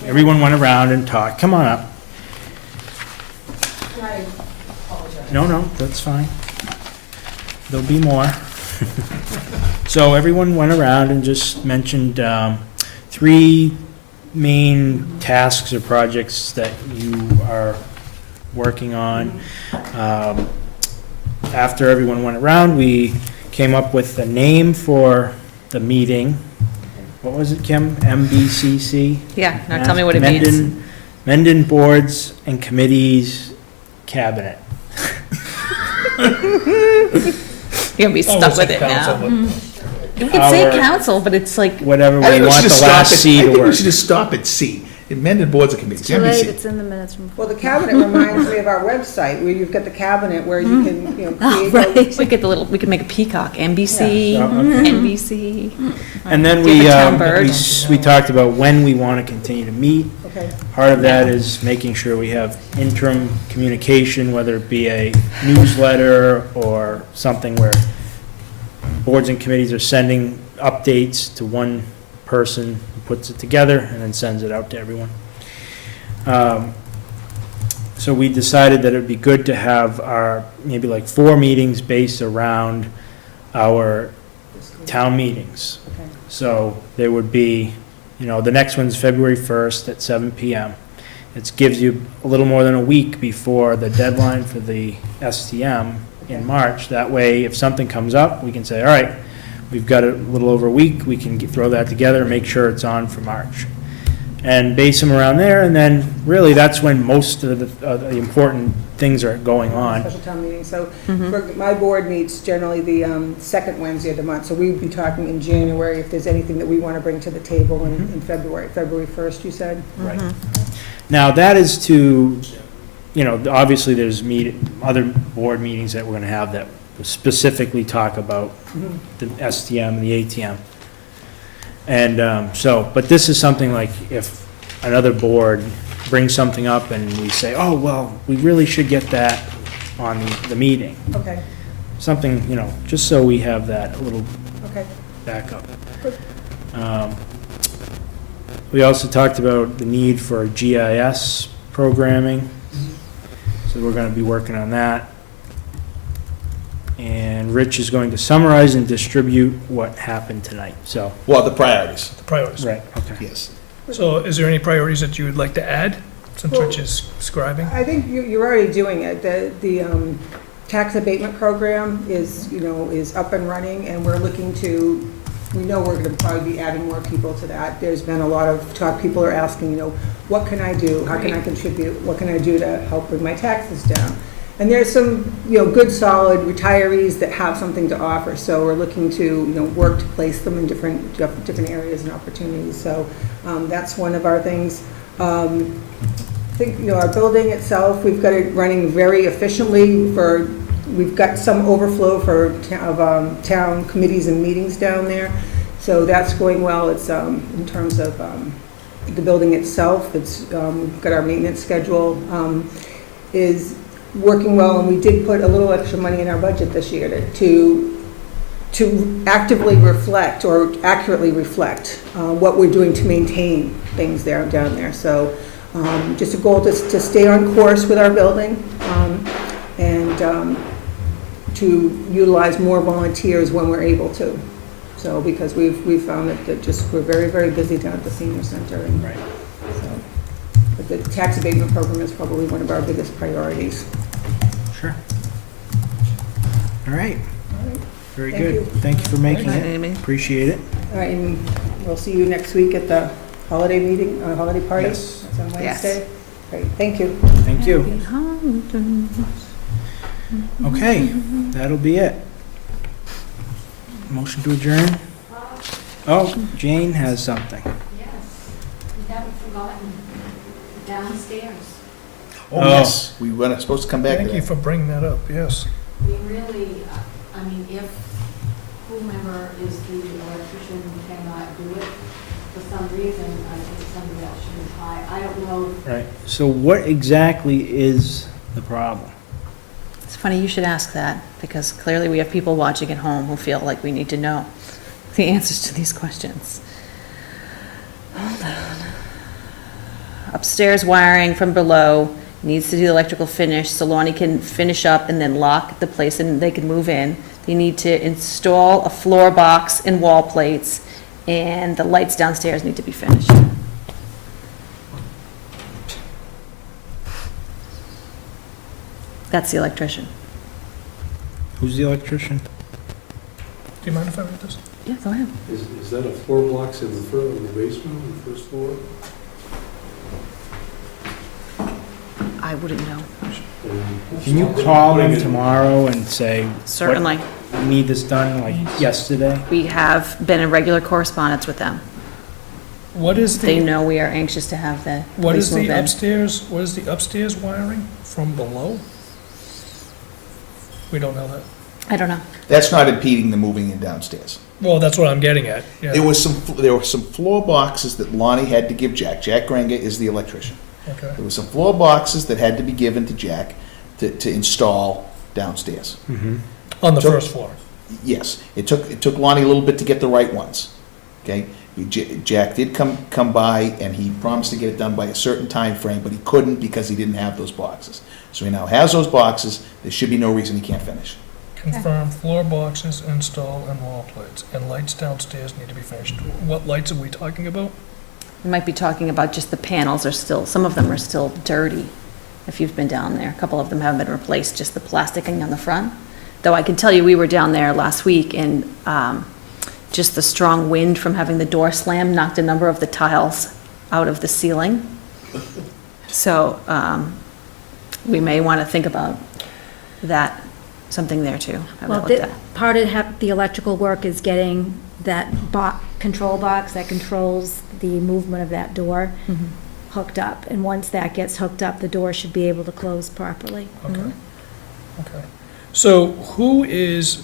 everyone went around and talked. Come on up. And I apologize. No, that's fine. There'll be more. So everyone went around and just mentioned three main tasks or projects that you are working on. After everyone went around, we came up with a name for the meeting. What was it, Kim? MBCC? Yeah, now tell me what it means. Mendon Boards and Committees Cabinet. You're gonna be stuck with it now. You could say council, but it's like. Whatever I we think we want should the just stop last at, C I to think we work. should just stop at C. Amended boards and committees, MBC. It's in the minutes from. Well, the cabinet reminds me of our website, where you've got the cabinet where you can, you know, Oh, create. right. We get the little, we can make a peacock, NBC, Yeah, so, okay. NBC. And then Do you we, have a town bird? we talked about when we want to continue to meet. Okay. Part of that is making sure we have interim communication, whether it be a newsletter or something where boards and committees are sending updates to one person who puts it together and then sends it out to everyone. So we decided that it would be good to have our, maybe like 4 meetings based around our town meetings. Okay. So there would be, you know, the next one's February 1st at 7 PM. It gives you a little more than a week before the deadline for the STM in March. That way, if something comes up, we can say, all right, we've got a little over a week, we can throw that together and make sure it's on for March. And base them around there, and then really that's when most of the important things are going on. Special town meeting, so my board meets generally the second Wednesday of the month, so we'd be talking in January if there's anything that we want to bring to the table in February, February 1st, you said? Right. Now, that is to, you know, obviously there's other board meetings that we're gonna have that specifically talk about the STM and the ATM. And so, but this is something like if another board brings something up and we say, oh, well, we really should get that on the meeting. Okay, Something, you know, just so we have that a little okay. backup. We also talked about the need for GIS programming, so we're gonna be working on that. And Rich is going to summarize and distribute what happened tonight, so. Well, the priorities, The priorities. Right, okay. yes. So is there any priorities that you would like to add, since Well, Rich is scribing? I think you're already doing it. The tax abatement program is, you know, is up and running, and we're looking to, we know we're gonna probably be adding more people to that. There's been a lot of talk, people are asking, you know, what can I do? How can I contribute? What can I do to help bring my taxes down? And there's some, you know, good, solid retirees that have something to offer, so we're looking to, you know, work to place them in different areas and opportunities, so that's one of our things. I think, you know, our building itself, we've got it running very efficiently we've got some overflow for town committees and meetings down there, so that's going well. It's in terms of the building itself, it's got our maintenance schedule is working well, and we did put a little extra money in our budget this year to actively reflect or accurately reflect what we're doing to maintain things down there. So just a goal to stay on course with our building and to utilize more volunteers when we're able to. So because we've found that just we're very, very busy down at the senior center. And Right. so, but the tax abatement program is probably one of our biggest priorities. Sure. All right, very Thank good. you. Thank you for making Thanks, it. Amy. Appreciate it. All right, and we'll see you next week at the holiday meeting, holiday party. Yes. That's on Yes. Wednesday. Great, thank you. Thank you. Okay, that'll be it. Motion to adjourn? Oh, Jane has something. Yes, we haven't forgotten downstairs. Oh, Oh. yes, we were supposed to come back to Thank you that. for bringing that up, yes. We really, I mean, if whomever is the electrician cannot do it, for some reason, I think somebody else should apply. I don't know. Right, so what exactly is the problem? It's funny you should ask that, because clearly we have people watching at home who feel like we need to know the answers to these questions. Hold on. Upstairs wiring from below needs to do the electrical finish, so Lonnie can finish up and then lock the place and they can move in. They need to install a floor box and wall plates and the lights downstairs need to be finished. That's the electrician. Who's the electrician? Do you mind if I read this? Yeah, go ahead. Is that a floor blocks in the basement, on the first floor? I wouldn't know. Can you call them tomorrow and say? what- Certainly. We need this done like yesterday? We have been in regular correspondence with them. What is They the, know we are anxious to have the what police is move the in. upstairs, what is the upstairs wiring from below? We don't know that. I don't know. That's not impeding the moving in downstairs. Well, that's what I'm getting at, yeah. There were some floor boxes that Lonnie had to give Jack. Jack Granger is the electrician. Okay. There were some floor boxes that had to be given to Jack to install downstairs. On the Took- first floor. Yes, it took Lonnie a little bit to get the right ones, okay? Jack did come by, and he promised to get it done by a certain time frame, but he couldn't because he didn't have those boxes. So he now has those boxes, there should be no reason he can't finish. Confirm floor boxes installed and wall plates, and lights downstairs need to be finished. What lights are we talking about? We might be talking about just the panels are still, some of them are still dirty, if you've been down there. A couple of them haven't been replaced, just the plasticing on the front. Though I can tell you, we were down there last week, and just the strong wind from having the door slammed knocked a number of the tiles out of the ceiling. So we may want to think about that, something there too. How Well, about the, that? part of the electrical work is getting that control box that controls the movement of that door Mhm. hooked up. And once that gets hooked up, the door should be able to close properly. Okay, okay. So who is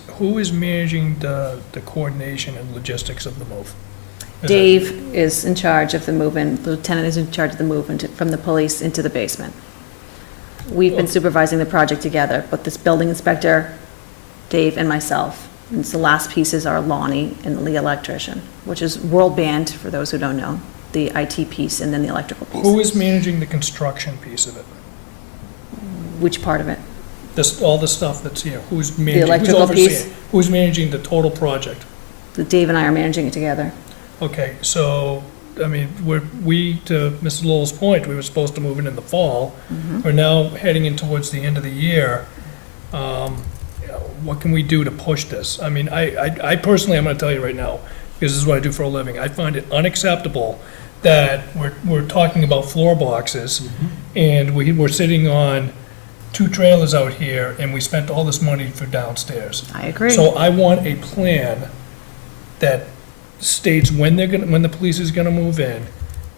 managing the coordination and logistics of the move? Is it- Dave is in charge of the move-in, the lieutenant is in charge of the move-in from the police into the basement. We've been supervising the project together, but this building inspector, Dave, and myself. And so the last pieces are Lonnie and the electrician, which is world band, for those who don't know, the IT piece and then the electrical piece. Who is managing the construction piece of it? Which part of it? This, all the stuff that's here, who's managing, who's electrical piece? overseeing? Who's managing the total project? Dave and I are managing it together. Okay, so, I mean, to Mrs. Lowell's point, we were supposed to move in the fall. Mhm. We're now heading in towards the end of the year. What can we do to push this? I mean, I personally, I'm gonna tell you right now, because this is what I do for a living, I find it unacceptable that we're talking about floor boxes, and we're sitting on 2 trailers out here, and we spent all this money for downstairs. I agree. So I want a plan that states when the police is gonna move in,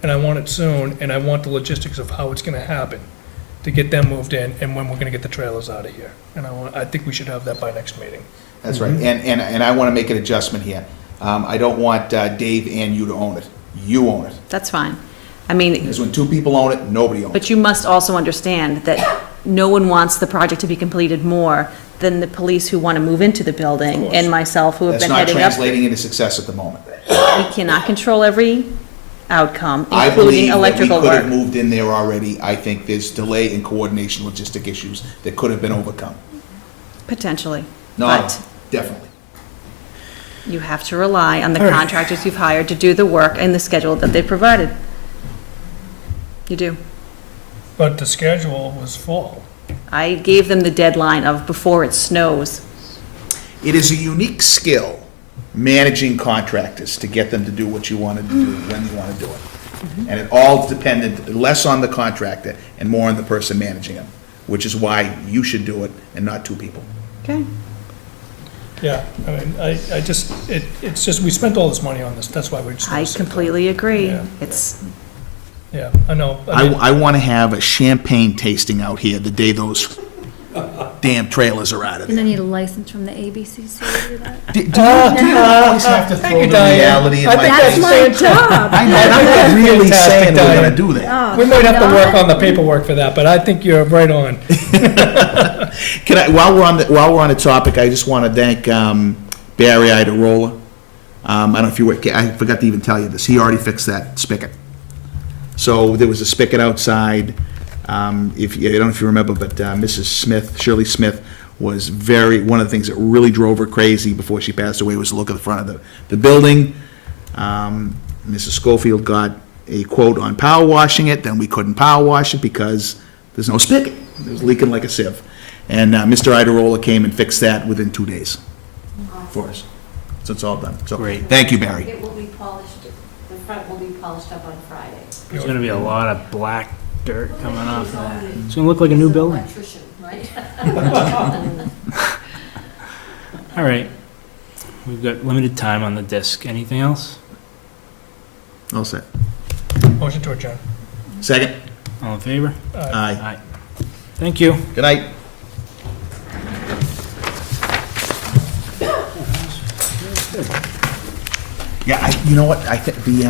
and I want it soon, and I want the logistics of how it's gonna happen to get them moved in, and when we're gonna get the trailers out of here. And I think we should have that by next meeting. That's right, and I want to make an adjustment here. I don't want Dave and you to own it. You own it. That's fine. I mean, Because when 2 people own it, nobody owns it. but you must also understand that no one wants the project to be completed more than the police who want to move into the building and myself who have That's been not heading up. translating into success at the moment. We cannot control every outcome, I including believe that we electrical could have work. moved in there already. I think there's delay in coordination, logistic issues that could have been overcome. Potentially. No, But definitely. you have to rely on the All right. contractors you've hired to do the work and the schedule that they provided. You do. But the schedule was fall. I gave them the deadline of before it snows. It is a unique skill, managing contractors to get them to do what you want to do, when you want to do it. And it all dependent, less on the contractor and more on the person managing them, which is why you should do it and not 2 people. Okay. Yeah, I mean, it's just, we spent all this money on this, that's why we're just. I completely agree. Yeah. It's, Yeah, I know. I mean, I want to have a champagne tasting out here the day those damn trailers are out of And there. then need a license from the ABCC to do that? Do you always have to throw the reality in my That's face? my job. I know, I'm not really Fantastic, saying we're Diane. gonna do that. We might have to work not? on the paperwork for that, but I think you're right on. Can I, while we're on the topic, I just want to thank Barry Iderola. I don't know if you were, I forgot to even tell you this, he already fixed that spigot. So there was a spigot outside, I don't know if you remember, but Mrs. Smith, Shirley Smith, was one of the things that really drove her crazy before she passed away was the look at the front of the building. Mrs. Schofield got a quote on power washing it, then we couldn't power wash it because there's no spigot. It was leaking like a sieve. And Mr. Iderola came and fixed that within 2 days for us. So it's all done. So, Great. thank you, Barry. It will be polished, the front will be polished up on Friday. There's gonna be a lot of black dirt coming off of that. It's gonna look like a new building. Electrician, right? All right. We've got limited time on the disc. Anything else? All set. Motion to adjourn. Second? All in favor? Aye. Aye. Thank you. Good night. Yeah, you know what, I think the